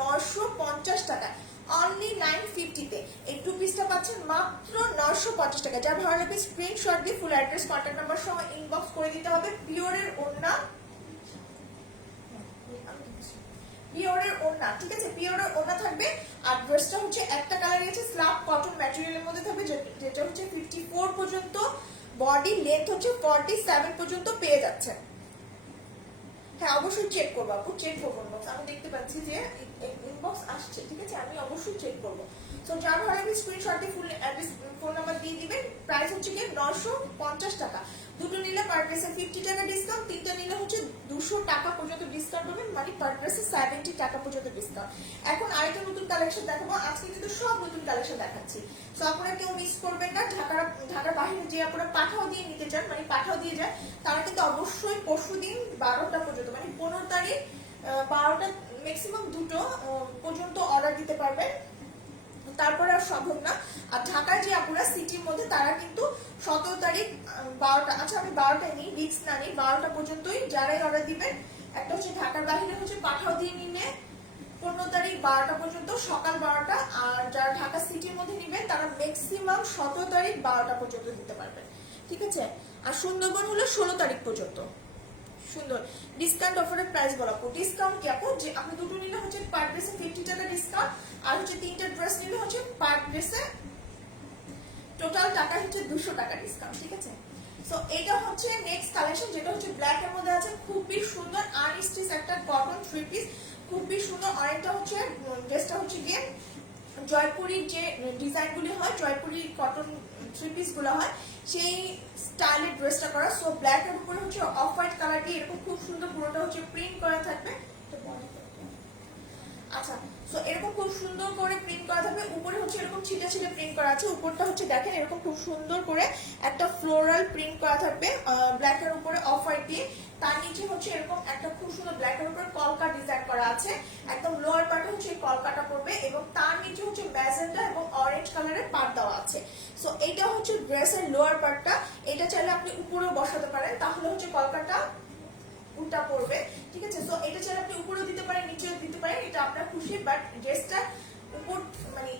950 টাকা, অনলি 950 তে এই টু পিসটা পাচ্ছেন মাত্র 950 টাকা। যা ভালো লাগবে স্ক্রিনশট দিয়ে ফুল অ্যাড্রেস কন্ট্যাক্ট নাম্বার সহ ইনবক্স করে দিতে হবে। পিওরের ওড়না, পিওরের ওড়না, ঠিক আছে? পিওরের ওড়না থাকবে। আর ড্রেসটা হচ্ছে একটা কালার আছে স্লাব কটন ম্যাটেরিয়ালের মধ্যে থাকবে, যেটা হচ্ছে 54 পর্যন্ত, বডি লেন্থ হচ্ছে 47 পর্যন্ত পেয়ে যাচ্ছেন। হ্যাঁ অবশ্যই চেক করবো আপু, চেক করবো ইনবক্স। আমি দেখতে পাচ্ছি যে ইনবক্স আসছে, ঠিক আছে? আমি অবশ্যই চেক করবো। সো যার ভালো লাগবে স্ক্রিনশট দিয়ে ফুল অ্যাড্রেস ফোন নাম্বার দিয়ে দিবেন। প্রাইস হচ্ছে কি 950 টাকা। দুটো নিলে পার ড্রেসে 50 টাকা ডিসকাউন্ট, তিনটা নিলে হচ্ছে 200 টাকা পর্যন্ত ডিসকাউন্ট পাবেন, মানে পার ড্রেসে 70 টাকা পর্যন্ত ডিসকাউন্ট। এখন আরেকটা নতুন কালেকশন দেখাবো, আজকে কিন্তু সব নতুন কালেকশন দেখাচ্ছি। সো আপনারা কেউ মিস করবেন না, ঢাকার বাইরে যে আপনারা পাঠাও দিয়ে নিতে চান, মানে পাঠাও দিয়ে যায়, তারা কিন্তু অবশ্যই পরশুদিন 12টা পর্যন্ত, মানে 15 তারিখ 12টা ম্যাক্সিমাম 2টো পর্যন্ত অর্ডার দিতে পারবেন, তারপরে আর সম্ভব না। আর ঢাকার যে আপুরা সিটির মধ্যে তারা কিন্তু 17 তারিখ 12টা, আচ্ছা আমি 12টায় নিই, রিক্স না নিই, 12টা পর্যন্তই যারাই অর্ডার দিবেন। একটা হচ্ছে ঢাকার বাইরে হচ্ছে পাঠাও দিয়ে নিলে 15 তারিখ 12টা পর্যন্ত সকাল 12টা, আর যারা ঢাকা সিটির মধ্যে নেবেন তারা ম্যাক্সিমাম 17 তারিখ 12টা পর্যন্ত দিতে পারবেন, ঠিক আছে। আর সুন্দরবন হলো 16 তারিখ পর্যন্ত। সুন্দর ডিসকাউন্ট অফারের প্রাইস বলাবো, ডিসকাউন্ট কি আপু, যে আপনি দুটো নিলে হচ্ছে পার ড্রেসে 50 টাকা ডিসকাউন্ট, আর হচ্ছে তিনটা ড্রেস নিলে হচ্ছে পার ড্রেসে টোটাল টাকা হচ্ছে 200 টাকা ডিসকাউন্ট, ঠিক আছে। সো এটা হচ্ছে নেক্সট কালেকশন, যেটা হচ্ছে ব্ল্যাক এর মধ্যে আছে, খুবই সুন্দর আনস্টিচ একটা কটন থ্রি পিস, খুবই সুন্দর। আরেকটা হচ্ছে ড্রেসটা হচ্ছে গিয়ে জয়পুরীর যে ডিজাইনগুলি হয়, জয়পুরি কটন থ্রি পিস গুলো হয়, সেই স্টাইলের ড্রেসটা করা। সো ব্ল্যাক এর উপরে হচ্ছে অফ হোয়াইট কালার দিয়ে এরকম খুব সুন্দর পুরোটা হচ্ছে প্রিন্ট করা থাকবে। আচ্ছা, সো এরকম খুব সুন্দর করে প্রিন্ট করা থাকবে, উপরে হচ্ছে এরকম ছিটা ছিটা প্রিন্ট করা আছে, উপরটা হচ্ছে দেখেন এরকম খুব সুন্দর করে একটা ফ্লোরাল প্রিন্ট করা থাকবে ব্ল্যাক এর উপরে অফ হোয়াইট দিয়ে। তার নিচে হচ্ছে এরকম একটা খুব সুন্দর ব্ল্যাক এর উপরে কলকা ডিজাইন করা আছে, একদম লোয়ার পার্টে হচ্ছে এই কলকাটা পড়বে, এবং তার নিচে হচ্ছে ম্যাজেন্টা এবং অরেঞ্জ কালারের পার্ট দেওয়া আছে। সো এইটা হচ্ছে ড্রেসের লোয়ার পার্টটা, এটা চাইলে আপনি উপরেও বসাতে পারেন, তাহলে হচ্ছে কলকাটা উল্টা পড়বে, ঠিক আছে। সো এটা চাইলে আপনি উপরেও দিতে পারেন, নিচেও দিতে পারেন, এটা আপনার খুশি। বাট ড্রেসটা উপর মানে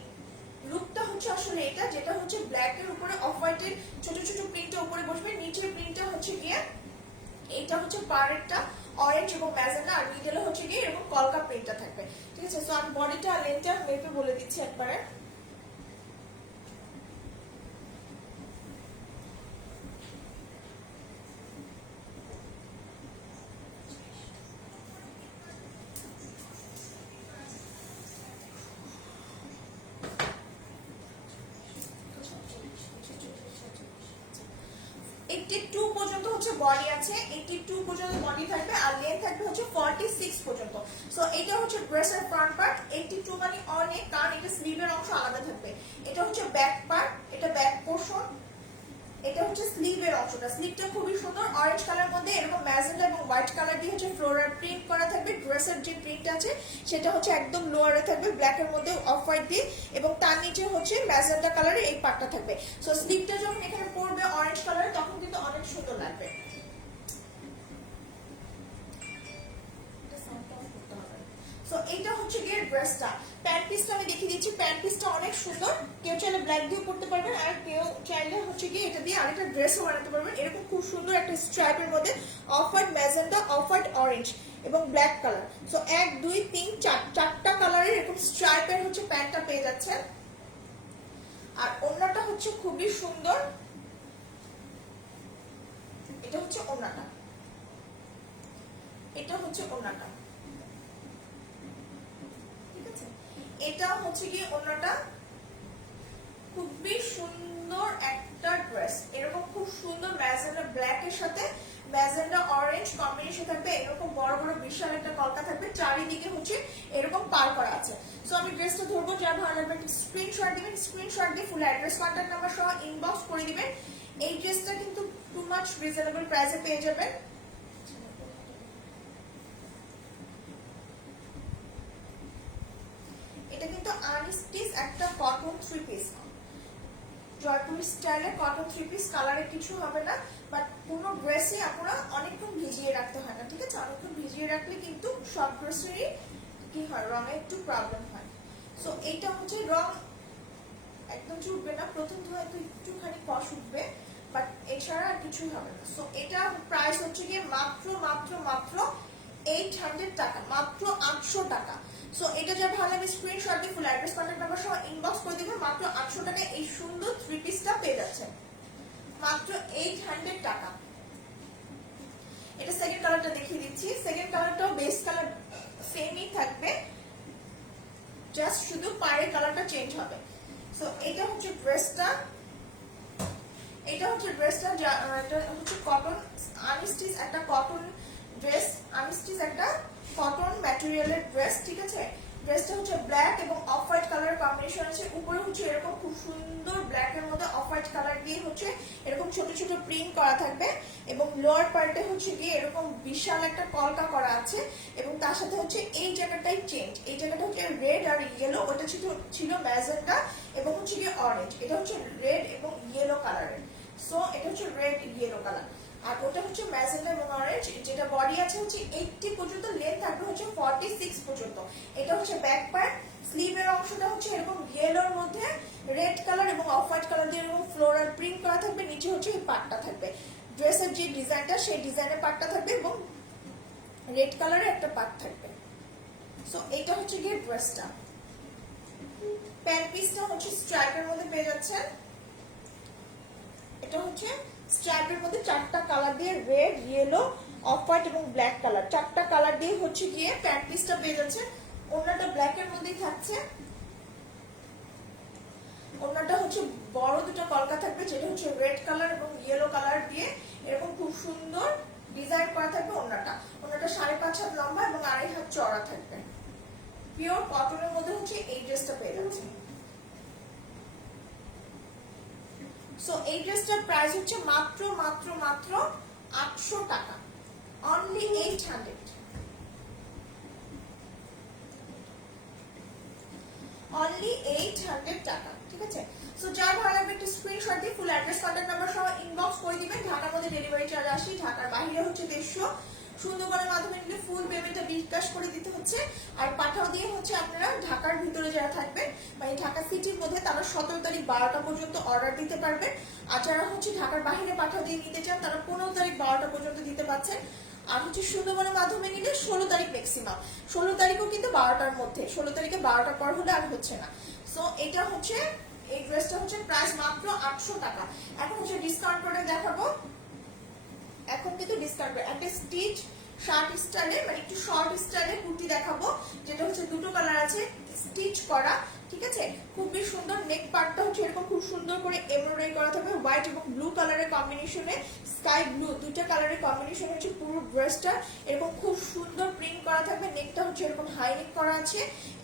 লুকটা হচ্ছে আসলে এটা, যেটা হচ্ছে ব্ল্যাক এর উপরে অফ হোয়াইটের ছোট ছোট প্রিন্টটা উপরে বসবে, নিচের প্রিন্টটা হচ্ছে গিয়ে এইটা হচ্ছে পাড়েরটা অরেঞ্জ এবং ম্যাজেন্টা, আর মিডলে হচ্ছে গিয়ে এরকম কলকা প্রিন্টটা থাকবে, ঠিক আছে। সো আমি বডিটা আর লেন্থটা মেপে বলে দিচ্ছি একবারে। পর্যন্ত হচ্ছে বডি আছে, 82 পর্যন্ত বডি থাকবে, আর লেন্থ থাকবে হচ্ছে 46 পর্যন্ত। সো এটা হচ্ছে ড্রেসের ফ্রন্ট পার্ট, 82 মানে অনেক, কারণ এটা স্লিভের অংশ আলাদা থাকবে। এটা হচ্ছে ব্যাক পার্ট, এটা ব্যাক পোর্শন, এটা হচ্ছে স্লিভের অংশটা, স্লিভটা খুবই সুন্দর অরেঞ্জ কালার মধ্যে এরকম ম্যাজেন্টা এবং হোয়াইট কালার দিয়ে হচ্ছে ফ্লোরাল প্রিন্ট করা থাকবে। ড্রেসের যে প্রিন্ট আছে সেটা হচ্ছে একদম লোয়ারে থাকবে ব্ল্যাক এর মধ্যে অফ হোয়াইট দিয়ে, এবং তার নিচে হচ্ছে ম্যাজেন্টা কালারের এই পার্টটা থাকবে। সো স্লিভটা যখন এখানে পড়বে অরেঞ্জ কালারে তখন কিন্তু অনেক সুন্দর লাগবে। সো এইটা হচ্ছে গিয়ে ড্রেসটা। প্যান্ট পিসটা আমি দেখিয়ে দিচ্ছি, প্যান্ট পিসটা অনেক সুন্দর, কেউ চাইলে ব্ল্যাক দিয়ে পরতে পারবেন, আর কেউ চাইলে হচ্ছে গিয়ে এটা দিয়ে আরেকটা ড্রেসও বানাতে পারবেন। এরকম খুব সুন্দর একটা স্ট্রাইপের মধ্যে off white magenta, off white orange এবং ব্ল্যাক কালার। সো 1 2 3 চারটা কালারের এরকম স্ট্রাইপের হচ্ছে প্যান্টটা পেয়ে যাচ্ছেন। আর ওড়নাটা হচ্ছে খুবই সুন্দর, এটা হচ্ছে ওড়নাটা, এটা হচ্ছে ওড়নাটা, এটা হচ্ছে কি ওড়নাটা। খুবই সুন্দর একটা ড্রেস, এরকম খুব সুন্দর ম্যাজেন্টা ব্ল্যাক এর সাথে ম্যাজেন্টা অরেঞ্জ কম্বিনেশন থাকবে, এরকম বড় বড় বিশাল একটা কলকা থাকবে, চারিদিকে হচ্ছে এরকম পার করা আছে। সো আমি ড্রেসটা ধরবো, যা ভালো লাগবে স্ক্রিনশট দিবেন, স্ক্রিনশট দিয়ে ফুল অ্যাড্রেস কন্টাক্ট নাম্বার সহ ইনবক্স করে দিবেন। এই ড্রেসটা কিন্তু টু মাচ রিজনেবল প্রাইসে পেয়ে যাবেন। এটা কিন্তু আনস্টিচ একটা কটন থ্রি পিস, জয়পুরি স্টাইলের কটন থ্রি পিস, কালারে কিছু হবে না, বাট কোনো ড্রেসে আপনারা অনেকক্ষণ ভিজিয়ে রাখতে হয় না, ঠিক আছে। অনেকক্ষণ ভিজিয়ে রাখলে কিন্তু সব ড্রেসেরই কি হয়, রঙে একটু প্রবলেম হয়। সো এইটা হচ্ছে রং একদম চুটবে না, প্রথম ধোয়া তো একটুখানি কষ উঠবে, বাট এছাড়া আর কিছুই হবে না। সো এটা প্রাইস হচ্ছে গিয়ে মাত্র মাত্র মাত্র 800 টাকা, মাত্র 800 টাকা। সো এটা যা ভালো লাগে স্ক্রিনশট দিয়ে ফুল অ্যাড্রেস কন্টাক্ট নাম্বার সহ ইনবক্স করে দিবেন। মাত্র 800 টাকায় এই সুন্দর থ্রি পিসটা পেয়ে যাচ্ছেন, মাত্র 800 টাকা। এটা সেকেন্ড কালারটা দেখিয়ে দিচ্ছি, সেকেন্ড কালারটাও বেস কালার সেমই থাকবে, জাস্ট শুধু পায়ের কালারটা চেঞ্জ হবে। সো এটা হচ্ছে ড্রেসটা, এটা হচ্ছে ড্রেসটা, এটা হচ্ছে কটন আনস্টিচ একটা কটন ড্রেস, আনস্টিচ একটা কটন ম্যাটেরিয়ালের ড্রেস, ঠিক আছে। ড্রেসটা হচ্ছে ব্ল্যাক এবং অফ হোয়াইট কালার কম্বিনেশন আছে, উপরে হচ্ছে এরকম খুব সুন্দর ব্ল্যাক এর মধ্যে অফ হোয়াইট কালার দিয়ে হচ্ছে এরকম ছোট ছোট প্রিন্ট করা থাকবে, এবং লোয়ার পার্টে হচ্ছে গিয়ে এরকম বিশাল একটা কলকা করা আছে, এবং তার সাথে হচ্ছে এই জায়গাটাই চেঞ্জ, এই জায়গাটা হচ্ছে রেড আর ইয়েলো, ওটা ছিল ম্যাজেন্টা এবং হচ্ছে গিয়ে অরেঞ্জ, এটা হচ্ছে রেড এবং ইয়েলো কালারের। সো এটা হচ্ছে রেড ইয়েলো কালার, আর ওটা হচ্ছে ম্যাজেন্টা এবং অরেঞ্জ। যেটা বডি আছে হচ্ছে 80 পর্যন্ত, লেন্থ থাকবে হচ্ছে 46 পর্যন্ত। এটা হচ্ছে ব্যাক পার্ট, স্লিভের অংশটা হচ্ছে এরকম ইয়েলোর মধ্যে রেড কালার এবং অফ হোয়াইট কালার দিয়ে এরকম ফ্লোরাল প্রিন্ট করা থাকবে, নিচে হচ্ছে এই পার্টটা থাকবে, ড্রেসের যে ডিজাইনটা সেই ডিজাইনের পার্টটা থাকবে এবং রেড কালারের একটা পার্ট থাকবে। সো এটা হচ্ছে গিয়ে ড্রেসটা। প্যান্ট পিসটা হচ্ছে স্ট্রাইপের মধ্যে পেয়ে যাচ্ছেন, এটা হচ্ছে স্ট্রাইপের মধ্যে 4টা কালার দিয়ে রেড, ইয়েলো, অফ হোয়াইট এবং ব্ল্যাক কালার, 4টা কালার দিয়ে হচ্ছে গিয়ে প্যান্ট পিসটা পেয়ে যাচ্ছে। ওড়নাটা ব্ল্যাক এর মধ্যেই থাকছে, ওড়নাটা হচ্ছে বড় দুটো কলকা থাকবে, যেটা হচ্ছে রেড কালার এবং ইয়েলো কালার দিয়ে এরকম খুব সুন্দর ডিজাইন করা থাকবে। ওড়নাটা 5.5 হাত লম্বা এবং 2.5 হাত চওড়া থাকবে। পিওর কটনের মধ্যে হচ্ছে এই ড্রেসটা পেয়ে যাচ্ছে। সো এই ড্রেসটার প্রাইস হচ্ছে মাত্র মাত্র মাত্র 800 টাকা, অনলি 800, অনলি 800 টাকা, ঠিক আছে। সো যার ভালো লাগবে একটা স্ক্রিনশট দিয়ে ফুল অ্যাড্রেস কন্টাক্ট নাম্বার সহ ইনবক্স করে দিবেন। ঢাকার মধ্যে ডেলিভারি চার্জ 80, ঢাকার বাইরে হচ্ছে 150। সুন্দরবনের মাধ্যমে নিলে ফুল পেমেন্টটা বিকাশ করে দিতে হচ্ছে, আর পাঠাও দিয়ে হচ্ছে আপনারা ঢাকার ভিতরে যারা থাকবেন মানে ঢাকা সিটির মধ্যে তারা 17 তারিখ 12টা পর্যন্ত অর্ডার দিতে পারবেন, আর যারা হচ্ছে ঢাকার বাইরে পাঠাও দিয়ে নিতে চান তারা 15 তারিখ 12টা পর্যন্ত দিতে পারছেন, আর হচ্ছে সুন্দরবনের মাধ্যমে নিলে 16 তারিখ ম্যাক্সিমাম, 16 তারিখও কিন্তু 12টার মধ্যে, 16 তারিখে 12টার পর হলে আর হচ্ছে না। সো এটা হচ্ছে এই ড্রেসটা হচ্ছে প্রাইস মাত্র 800 টাকা। এখন হচ্ছে ডিসকাউন্ট প্রোডাক্ট দেখাবো, এখন কিন্তু ডিসকাউন্ট একটা স্টিচ শার্ট স্টাইলে মানে একটু শর্ট স্টাইলে কুর্তি দেখাবো, যেটা হচ্ছে দুটো কালার আছে স্টিচ করা, ঠিক আছে। খুবই সুন্দর, নেক পার্টটা হচ্ছে এরকম খুব সুন্দর করে এমব্রয়ডারি করা থাকবে, হোয়াইট এবং ব্লু কালারের কম্বিনেশনে, স্কাই ব্লু দুইটা কালারের কম্বিনেশন হচ্ছে পুরো ড্রেসটা এরকম খুব সুন্দর প্রিন্ট করা থাকবে। নেকটা হচ্ছে এরকম হাই নেক করা আছে,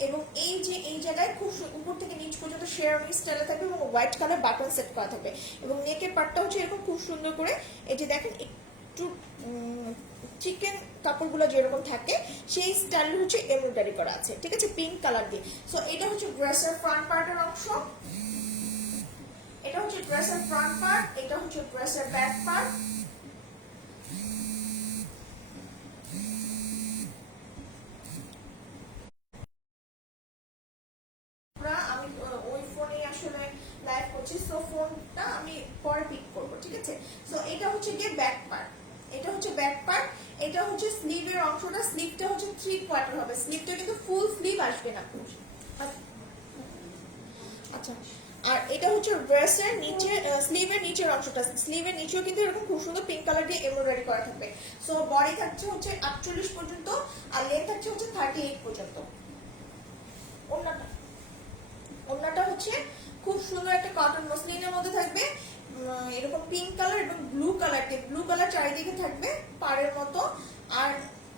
এবং এই যে এই জায়গায় খুব উপর থেকে নিচ পর্যন্ত শেরওয়ানি স্টাইলে থাকবে এবং হোয়াইট কালার বাটন সেট করা থাকবে, এবং নেকের পার্টটা হচ্ছে এরকম খুব সুন্দর করে এই যে দেখেন একটু চিকেন কাপড়গুলো যেরকম থাকে সেই স্টাইল হচ্ছে এমব্রয়ডারি করা আছে, ঠিক আছে, পিঙ্ক কালার দিয়ে। সো এটা হচ্ছে ড্রেসের ফ্রন্ট পার্টের অংশ, এটা হচ্ছে ড্রেসের ফ্রন্ট পার্ট, এটা হচ্ছে ড্রেসের ব্যাক পার্ট। আমি ওই ফোনে আসলে লাইভ করছি, সো ফোনটা আমি পরে পিক করব, ঠিক আছে। সো এটা হচ্ছে গিয়ে ব্যাক পার্ট, এটা হচ্ছে ব্যাক পার্ট, এটা হচ্ছে স্লিভের অংশটা, স্লিভটা হচ্ছে 3/4 হবে, স্লিভটা কিন্তু ফুল স্লিভ আসবে না। আচ্ছা, আর এটা হচ্ছে ড্রেসের নিচে স্লিভের নিচের অংশটা, স্লিভের নিচেও কিন্তু এরকম খুব সুন্দর পিঙ্ক কালার দিয়ে এমব্রয়ডারি করা থাকবে। সো বডি থাকছে হচ্ছে 48 পর্যন্ত, আর লেন্থ থাকছে হচ্ছে 38 পর্যন্ত। ওড়নাটা, ওড়নাটা হচ্ছে খুব সুন্দর একটা কটন মসলিনের মধ্যে থাকবে, এরকম পিঙ্ক কালার এবং ব্লু কালার দিয়ে, ব্লু কালার চারিদিকে থাকবে পাড়ের মতো, আর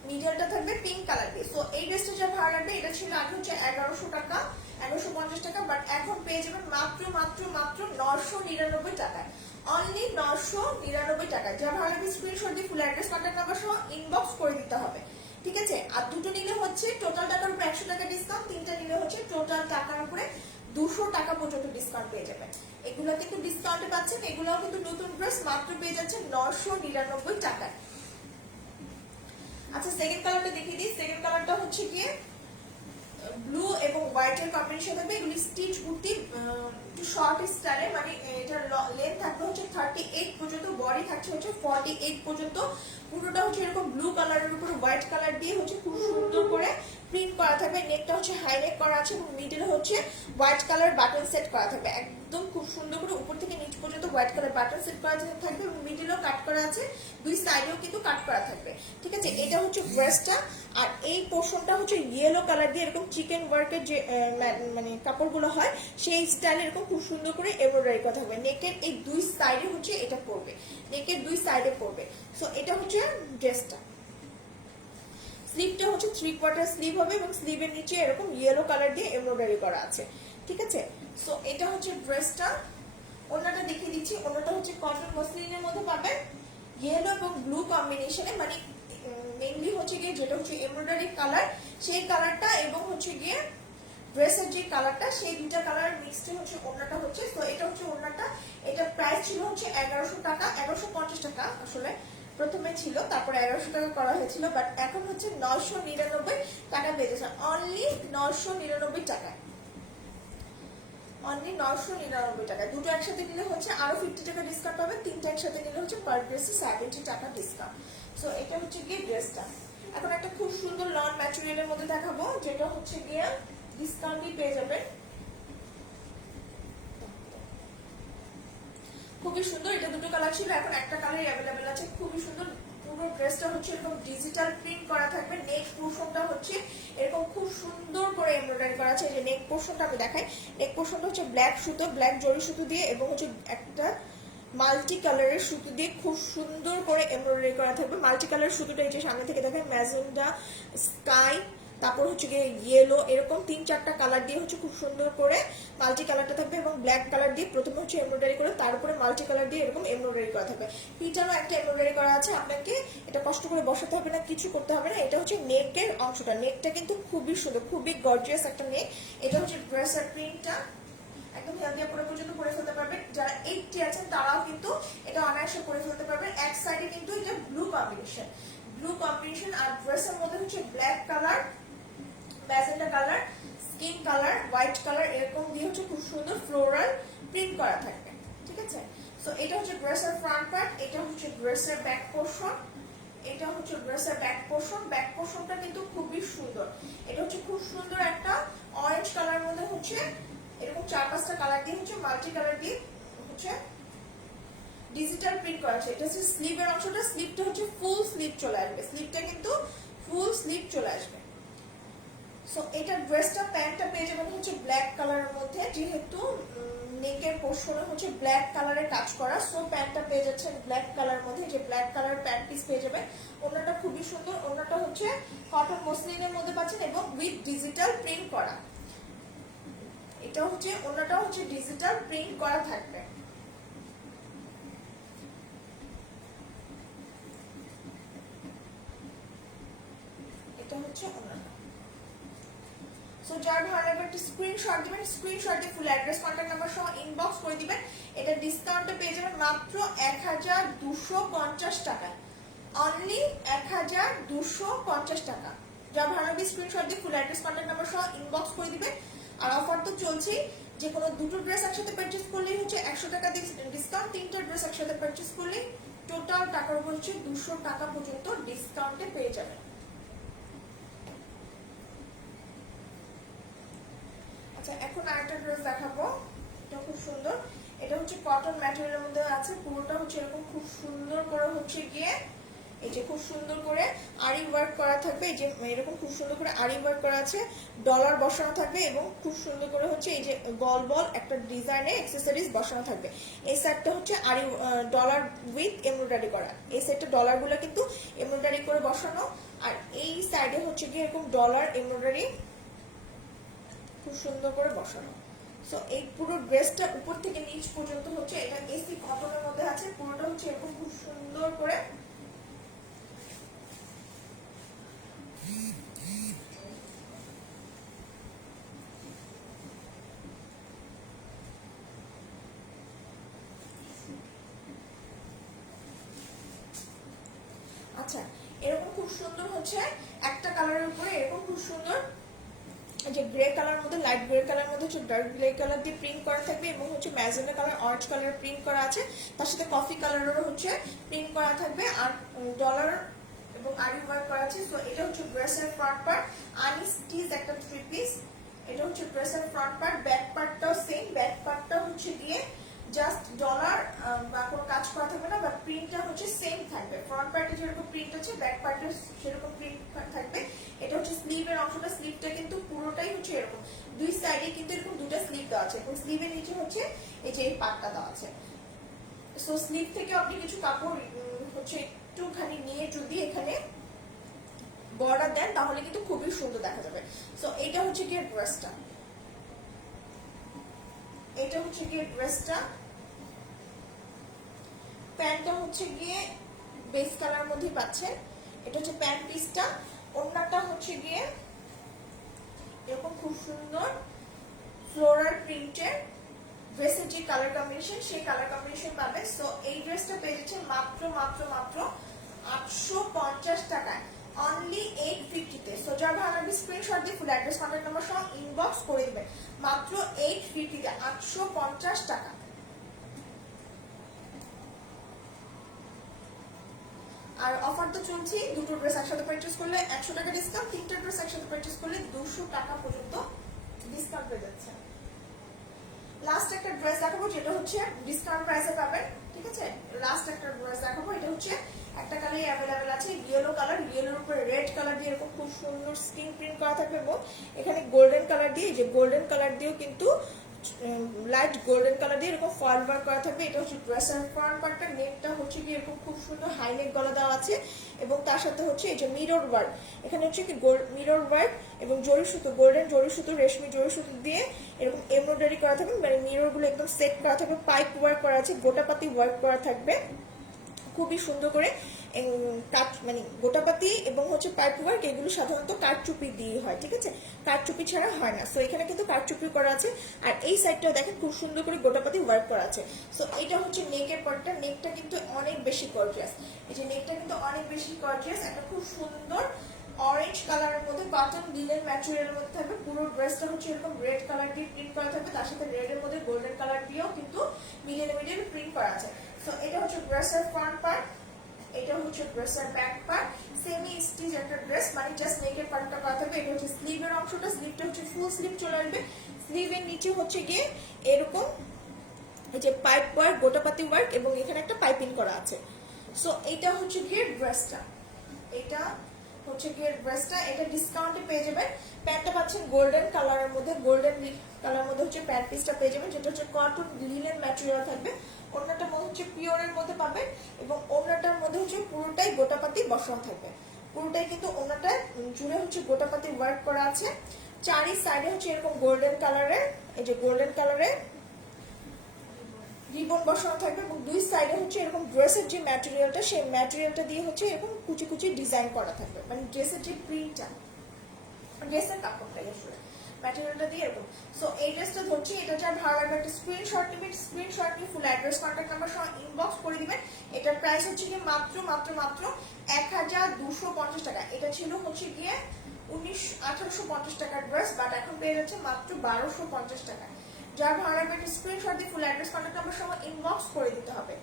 মিডলটা থাকবে পিঙ্ক কালার দিয়ে। সো এই ড্রেসটা যা ভালো লাগবে, এটা ছিল আগে হচ্ছে 1100 টাকা, 1150 টাকা, বাট এখন পেয়ে যাবেন মাত্র মাত্র মাত্র 999 টাকায়, অনলি 999 টাকায়। যা ভালো লাগবে স্ক্রিনশট দিয়ে ফুল অ্যাড্রেস কন্টাক্ট নাম্বার সহ ইনবক্স করে দিতে হবে, ঠিক আছে। আর দুটো নিলে হচ্ছে টোটাল টাকার উপরে 100 টাকা ডিসকাউন্ট, তিনটা নিলে হচ্ছে টোটাল টাকার উপরে 200 টাকা পর্যন্ত ডিসকাউন্ট পেয়ে যাবেন। এগুলো কিন্তু ডিসকাউন্টে পাচ্ছেন, এগুলোও কিন্তু নতুন ড্রেস মাত্র পেয়ে যাচ্ছেন 999 টাকায়। আচ্ছা, সেকেন্ড কালারটা দেখিয়ে দিই। সেকেন্ড কালারটা হচ্ছে গিয়ে ব্লু এবং হোয়াইটের কম্বিনেশন থাকবে, এগুলি স্টিচ কুর্তি, একটু শর্ট স্টাইলে, মানে এটার লেন্থ থাকবে হচ্ছে 38 পর্যন্ত, বডি থাকছে হচ্ছে 48 পর্যন্ত। পুরোটা হচ্ছে এরকম ব্লু কালারের উপরে হোয়াইট কালার দিয়ে হচ্ছে খুব সুন্দর করে প্রিন্ট করা থাকবে, নেকটা হচ্ছে হাই নেক করা আছে এবং মিডলে হচ্ছে হোয়াইট কালার বাটন সেট করা থাকবে, একদম খুব সুন্দর করে উপর থেকে নিচ পর্যন্ত হোয়াইট কালার বাটন সেট করা থাকবে এবং মিডলেও কাট করা আছে, দুই সাইডেও কিন্তু কাট করা থাকবে, ঠিক আছে। এটা হচ্ছে ড্রেসটা, আর এই পোর্শনটা হচ্ছে ইয়েলো কালার দিয়ে এরকম চিকেন ওয়ার্কের যে মানে কাপড়গুলো হয় সেই স্টাইলে এরকম খুব সুন্দর করে এমব্রয়ডারি করা থাকবে। নেকের এই দুই সাইডে হচ্ছে এটা পড়বে, নেকের দুই সাইডে পড়বে। সো এটা হচ্ছে ড্রেসটা। স্লিভটা হচ্ছে 3/4 স্লিভ হবে এবং স্লিভের নিচে এরকম ইয়েলো কালার দিয়ে এমব্রয়ডারি করা আছে, ঠিক আছে। সো এটা হচ্ছে ড্রেসটা। ওনাটা দেখিয়ে দিচ্ছি, ওনাটা হচ্ছে কটন মসলিনের মধ্যে পাবেন, ইয়েলো এবং ব্লু কম্বিনেশনে, মানে মেইনলি হচ্ছে গিয়ে যেটা হচ্ছে এমব্রয়ডারি কালার সেই কালারটা এবং হচ্ছে গিয়ে ড্রেসের যে কালারটা সেই দুইটা কালার মিক্সড হচ্ছে ওনাটা হচ্ছে। তো এটা হচ্ছে ওনাটা, এটা প্রাইস ছিল হচ্ছে 1100 টাকা, 1150 টাকা আসলে প্রথমে ছিল, তারপরে 1100 টাকা করা হয়েছিল, বাট এখন হচ্ছে 999 টাকা পেয়েছে, অনলি 999 টাকায়, অনলি 999 টাকা। দুটো একসাথে নিলে হচ্ছে আরো 50 টাকা ডিসকাউন্ট পাবেন, তিনটা একসাথে নিলে হচ্ছে পার ড্রেসে 70 টাকা ডিসকাউন্ট। সো এটা হচ্ছে গিয়ে ড্রেসটা। এখন একটা খুব সুন্দর লন ম্যাটেরিয়ালের মধ্যে দেখাবো, যেটা হচ্ছে গিয়ে ডিসকাউন্টই পেয়ে যাবেন, খুবই সুন্দর। এটা দুটো কালার ছিল, এখন একটা কালারই অ্যাভেলেবেল আছে, খুবই সুন্দর। পুরো ড্রেসটা হচ্ছে এরকম ডিজিটাল প্রিন্ট করা থাকবে, নেক পোর্শনটা হচ্ছে এরকম খুব সুন্দর করে এমব্রয়ডারি করা আছে। এই যে নেক পোর্শনটা আমি দেখাই, নেক পোর্শনটা হচ্ছে ব্ল্যাক সুতো, ব্ল্যাক জরি সুতো দিয়ে এবং হচ্ছে একটা মাল্টি কালারের সুতো দিয়ে খুব সুন্দর করে এমব্রয়ডারি করা থাকবে। মাল্টি কালার সুতোটা এই যে সামনে থেকে দেখেন, ম্যাজেন্ডা, স্কাই, তারপর হচ্ছে গিয়ে ইয়েলো, এরকম 3-4টা কালার দিয়ে হচ্ছে খুব সুন্দর করে মাল্টি কালারটা থাকবে এবং ব্ল্যাক কালার দিয়ে প্রথমে হচ্ছে এমব্রয়ডারি করে তারপরে মাল্টি কালার দিয়ে এরকম এমব্রয়ডারি করা থাকবে। পিটারও একটা এমব্রয়ডারি করা আছে, আপনাকে এটা কষ্ট করে বসাতে হবে না, কিছু করতে হবে না। এটা হচ্ছে নেকের অংশটা, নেকটা কিন্তু খুবই সুন্দর, খুবই গর্জিয়াস একটা নেক। এটা হচ্ছে ড্রেসের প্রিন্টটা, একদম হেলদি পরে পর্যন্ত পরে ফেলতে পারবেন, যারা 80 আছেন তারাও কিন্তু এটা অনায়াসে পরে ফেলতে পারবেন। এক সাইডে কিন্তু এটা ব্লু কম্বিনেশন, ব্লু কম্বিনেশন, আর ড্রেসের মধ্যে হচ্ছে black colour, magenta colour, skin colour, white colour, এরকম দিয়ে হচ্ছে খুব সুন্দর ফ্লোরাল প্রিন্ট করা থাকবে, ঠিক আছে। সো এটা হচ্ছে ড্রেসের ফ্রন্ট পার্ট, এটা হচ্ছে ড্রেসের ব্যাক পোর্শন, এটা হচ্ছে ড্রেসের ব্যাক পোর্শন। ব্যাক পোর্শনটা কিন্তু খুবই সুন্দর, এটা হচ্ছে খুব সুন্দর একটা অরেঞ্জ কালার মধ্যে হচ্ছে এরকম 4-5টা কালার দিয়ে হচ্ছে মাল্টি কালার দিয়ে হচ্ছে ডিজিটাল প্রিন্ট করা আছে। এটা হচ্ছে স্লিভের অংশটা, স্লিভটা হচ্ছে ফুল স্লিভ চলে আসবে, স্লিভটা কিন্তু ফুল স্লিভ চলে আসবে। সো এটা ড্রেসটা প্যান্টটা পেয়ে যাবেন হচ্ছে ব্ল্যাক কালারের মধ্যে, যেহেতু নেকের পোর্শনে হচ্ছে ব্ল্যাক কালারের কাজ করা, সো প্যান্টটা পেয়ে যাচ্ছেন ব্ল্যাক কালারের মধ্যে, যে ব্ল্যাক কালার প্যান্ট পিস পেয়ে যাবেন। ওনাটা খুবই সুন্দর, ওনাটা হচ্ছে কটন মসলিনের মধ্যে পাচ্ছেন এবং উইথ ডিজিটাল প্রিন্ট করা। এটা হচ্ছে ওনাটা হচ্ছে ডিজিটাল প্রিন্ট করা থাকবে। এটা হচ্ছে ওনাটা। সো যার ভালো লাগবে একটা স্ক্রিনশট দিবেন, স্ক্রিনশট দিয়ে ফুল অ্যাড্রেস কন্ট্যাক্ট নাম্বার সহ ইনবক্স করে দিবেন। এটা ডিসকাউন্টে পেয়ে যাবেন মাত্র 1250 টাকায়, অনলি 1250 টাকা। যার ভালো লাগবে স্ক্রিনশট দিয়ে ফুল অ্যাড্রেস কন্ট্যাক্ট নাম্বার সহ ইনবক্স করে দিবেন। আর অফার তো চলছেই, যে কোনো দুটো ড্রেস একসাথে পারচেজ করলেই হচ্ছে 100 টাকা ডিসকাউন্ট, তিনটা ড্রেস একসাথে পারচেজ করলেই টোটাল টাকার উপর হচ্ছে 200 টাকা পর্যন্ত ডিসকাউন্টে পেয়ে যাবেন। আচ্ছা, এখন আরেকটা ড্রেস দেখাবো, এটা খুব সুন্দর। এটা হচ্ছে কটন ম্যাটেরিয়ালের মধ্যে আছে, পুরোটা হচ্ছে এরকম খুব সুন্দর করে হচ্ছে গিয়ে এই যে খুব সুন্দর করে আরি ওয়ার্ক করা থাকবে, এই যে এরকম খুব সুন্দর করে আরি ওয়ার্ক করা আছে, ডলার বসানো থাকবে এবং খুব সুন্দর করে হচ্ছে এই যে বল বল একটা ডিজাইনে অ্যাকসেসরিজ বসানো থাকবে। এই সেটটা হচ্ছে আরি ডলার উইথ এমব্রয়ডারি করা, এই সেটটা ডলারগুলো কিন্তু এমব্রয়ডারি করে বসানো, আর এই সাইডে হচ্ছে গিয়ে এরকম ডলার এমব্রয়ডারি খুব সুন্দর করে বসানো। সো এই পুরো ড্রেসটা উপর থেকে নিচ পর্যন্ত হচ্ছে এটা এসি কটনের মধ্যে আছে, পুরোটা হচ্ছে এরকম খুব সুন্দর করে আচ্ছা এরকম খুব সুন্দর হচ্ছে একটা কালারের উপরে এরকম খুব সুন্দর যে গ্রে কালার মধ্যে লাইট গ্রে কালার মধ্যে হচ্ছে ডার্ক গ্রে কালার দিয়ে প্রিন্ট করা থাকবে এবং হচ্ছে magenta colour orange colour print করা আছে, তার সাথে কফি কালারেরও হচ্ছে প্রিন্ট করা থাকবে আর ডলার এবং আরি ওয়ার্ক করা আছে। সো এটা হচ্ছে ড্রেসের ফ্রন্ট পার্ট, আনস্টিচ একটা 3 পিস। এটা হচ্ছে ড্রেসের ফ্রন্ট পার্ট, ব্যাক পার্টটাও সেম, ব্যাক পার্টটা হচ্ছে দিয়ে জাস্ট ডলার বা কোনো কাজ করা থাকবে না, বাট প্রিন্টটা হচ্ছে সেম থাকবে। ফ্রন্ট পার্টে যেরকম প্রিন্ট আছে ব্যাক পার্টে সেরকম প্রিন্ট থাকবে। এটা হচ্ছে স্লিভের অংশটা, স্লিভটা কিন্তু পুরোটাই হচ্ছে এরকম, দুই সাইডে কিন্তু এরকম দুটো স্লিভ দেওয়া আছে এবং স্লিভের নিচে হচ্ছে এই যে এই পাটটা দেওয়া আছে। সো স্লিভ থেকে আপনি কিছু কাপড় হচ্ছে একটুখানি নিয়ে যদি এখানে বর্ডার দেন তাহলে কিন্তু খুবই সুন্দর দেখা যাবে। সো এটা হচ্ছে গিয়ে ড্রেসটা, এটা হচ্ছে গিয়ে ড্রেসটা। প্যান্টটা হচ্ছে গিয়ে বেস কালার মধ্যে পাচ্ছেন, এটা হচ্ছে প্যান্ট পিসটা। ওড়নাটা হচ্ছে গিয়ে এরকম খুব সুন্দর ফ্লোরাল প্রিন্টের, ড্রেসের যে কালার কম্বিনেশন সেই কালার কম্বিনেশন পাবে। সো এই ড্রেসটা পেয়ে যাচ্ছে মাত্র মাত্র মাত্র 850 টাকায়, অনলি 850-তে। সো যার ভালো লাগবে স্ক্রিনশট দিয়ে ফুল অ্যাড্রেস কন্ট্যাক্ট নাম্বার সহ ইনবক্স করে দিবেন, মাত্র 850-তে, 850 টাকা। আর অফার তো চলছে, দুটো ড্রেস একসাথে পারচেজ করলে 100 টাকা ডিসকাউন্ট, তিনটা ড্রেস একসাথে পারচেজ করলে 200 টাকা পর্যন্ত ডিসকাউন্ট পেয়ে যাচ্ছে। লাস্ট একটা ড্রেস দেখাবো যেটা হচ্ছে ডিসকাউন্ট প্রাইসে পাবেন, ঠিক আছে। লাস্ট একটা ড্রেস দেখাবো, এটা হচ্ছে একটা কালারই অ্যাভেলেবেল আছে, ইয়েলো কালার, ইয়েলোর উপরে রেড কালার দিয়ে এরকম খুব সুন্দর স্ক্রিন প্রিন্ট করা থাকবে এবং এখানে গোল্ডেন কালার দিয়ে, যে গোল্ডেন কালার দিয়েও কিন্তু লাইট গোল্ডেন কালার দিয়ে এরকম ফয়েল ওয়ার্ক করা থাকবে। এটা হচ্ছে ড্রেসের ফ্রন্ট পার্টটা, নেকটা হচ্ছে কি এরকম খুব সুন্দর হাই নেক গলা দেওয়া আছে এবং তার সাথে হচ্ছে এই যে মিরর ওয়ার্ক, এখানে হচ্ছে কি গোল্ড মিরর ওয়ার্ক এবং জরি সুতো, গোল্ডেন জরি সুতো, রেশমি জরি সুতো দিয়ে এরকম এমব্রয়ডারি করা থাকবে, মানে মিরর গুলো একদম সেট করা থাকবে, পাইপ ওয়ার্ক করা আছে, গোটাপাতি ওয়ার্ক করা থাকবে খুবই সুন্দর করে। কাট মানে গোটাপাতি এবং হচ্ছে পাইপ ওয়ার্ক এগুলো সাধারণত কাঠচুপি দিয়ে হয়, ঠিক আছে, কাঠচুপি ছাড়া হয় না। সো এখানে কিন্তু কাঠচুপি করা আছে। আর এই সাইডটাও দেখেন খুব সুন্দর করে গোটাপাতি ওয়ার্ক করা আছে। সো এটা হচ্ছে নেকের পার্টটা, নেকটা কিন্তু অনেক বেশি গর্জিয়াস, এই যে নেকটা কিন্তু অনেক বেশি গর্জিয়াস, একটা খুব সুন্দর অরেঞ্জ কালারের মধ্যে কটন লিনেন ম্যাটেরিয়ালের মধ্যে থাকবে। পুরো ড্রেসটা হচ্ছে এরকম রেড কালার দিয়ে প্রিন্ট করা থাকবে, তার সাথে রেড এর মধ্যে গোল্ডেন কালার দিয়েও কিন্তু মিডিয়াম মিডিয়াম প্রিন্ট করা আছে। সো এটা হচ্ছে ড্রেসের ফ্রন্ট পার্ট, এটা হচ্ছে ড্রেসের ব্যাক পার্ট, সেমি স্টিচ একটা ড্রেস, মানে জাস্ট নেকের পার্টটা করা থাকবে। এটা হচ্ছে স্লিভের অংশটা, স্লিভটা হচ্ছে ফুল স্লিভ চলে আসবে, স্লিভের নিচে হচ্ছে গিয়ে এরকম এই যে পাইপ ওয়ার্ক, গোটাপাতি ওয়ার্ক এবং এখানে একটা পাইপিং করা আছে। সো এটা হচ্ছে গিয়ে ড্রেসটা, এটা হচ্ছে গিয়ে ড্রেসটা, এটা ডিসকাউন্টে পেয়ে যাবেন। প্যান্টটা পাচ্ছেন গোল্ডেন কালারের মধ্যে, গোল্ডেন কালার মধ্যে হচ্ছে প্যান্ট পিসটা পেয়ে যাবেন, যেটা হচ্ছে কটন লিনেন ম্যাটেরিয়াল থাকবে। ওড়নাটার মধ্যে হচ্ছে পিওরের মধ্যে পাবেন এবং ওড়নাটার মধ্যে হচ্ছে পুরোটাই গোটাপাতি বসানো থাকবে, পুরোটাই কিন্তু ওড়নাটা জুড়ে হচ্ছে গোটাপাতি ওয়ার্ক করা আছে। চারি সাইডে হচ্ছে এরকম গোল্ডেন কালারের, এই যে গোল্ডেন কালারের রিবন বসানো থাকবে এবং দুই সাইডে হচ্ছে এরকম ড্রেসের যে ম্যাটেরিয়ালটা সেই ম্যাটেরিয়ালটা দিয়ে হচ্ছে এরকম কুচি কুচি ডিজাইন করা থাকবে, মানে ড্রেসের যে প্রিন্টটা, ড্রেসের কাপড়টা আসলে ম্যাটেরিয়ালটা দিয়ে এরকম। সো এই ড্রেসটা ধরছি, এটা যার ভালো লাগবে একটা স্ক্রিনশট নেবেন, স্ক্রিনশট নিয়ে ফুল অ্যাড্রেস কন্ট্যাক্ট নাম্বার সহ ইনবক্স করে দিবেন। এটার প্রাইস হচ্ছে গিয়ে মাত্র মাত্র মাত্র 1250 টাকা। এটা ছিল হচ্ছে গিয়ে 1850 টাকার ড্রেস, বাট এখন পেয়ে যাচ্ছে মাত্র 1250 টাকা। যার ভালো লাগবে একটা স্ক্রিনশট দিয়ে ফুল অ্যাড্রেস কন্ট্যাক্ট নাম্বার সহ ইনবক্স করে দিতে হবে।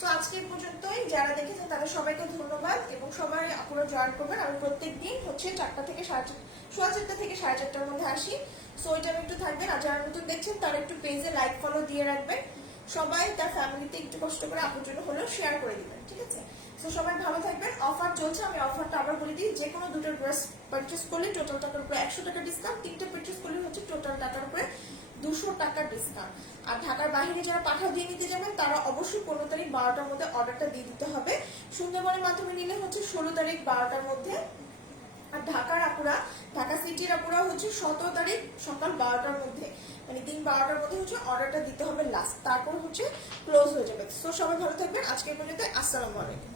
সো আজকে পর্যন্তই, যারা দেখেছেন তাদের সবাইকে ধন্যবাদ এবং সবাই আপনারা জয়েন করবেন। আমি প্রত্যেকদিন হচ্ছে 4টা থেকে 4:30 থেকে 4:30টার মধ্যে আসি। সো এটা একটু থাকবেন, আর যারা নতুন দেখছেন তারা একটু পেজে লাইক ফলো দিয়ে রাখবেন, সবাই তার ফ্যামিলিতে একটু কষ্ট করে আপনার জন্য হলেও শেয়ার করে দিবেন, ঠিক আছে। সো সবাই ভালো থাকবেন। অফার চলছে, আমি অফারটা আবার বলে দিই, যে কোনো দুটো ড্রেস পারচেস করলে টোটাল টাকার উপরে 100 টাকা ডিসকাউন্ট, তিনটা পারচেস করলে হচ্ছে টোটাল টাকার উপরে 200 টাকা ডিসকাউন্ট। আর ঢাকার বাইরে যারা পাঠাও দিয়ে নিতে যাবেন তারা অবশ্যই 15 তারিখ 12টার মধ্যে অর্ডারটা দিয়ে দিতে হবে। সুন্দরবনের মাধ্যমে নিলে হচ্ছে 16 তারিখ 12টার মধ্যে, আর ঢাকার আপুরা, ঢাকা সিটির আপুরা হচ্ছে 17 তারিখ সকাল 12টার মধ্যে, মানে দিন 12টার মধ্যে হচ্ছে অর্ডারটা দিতে হবে লাস্ট, তারপর হচ্ছে ক্লোজ হয়ে যাবে। সো সবাই ভালো থাকবেন, আজকের পর্যন্ত আসসালামু আলাইকুম।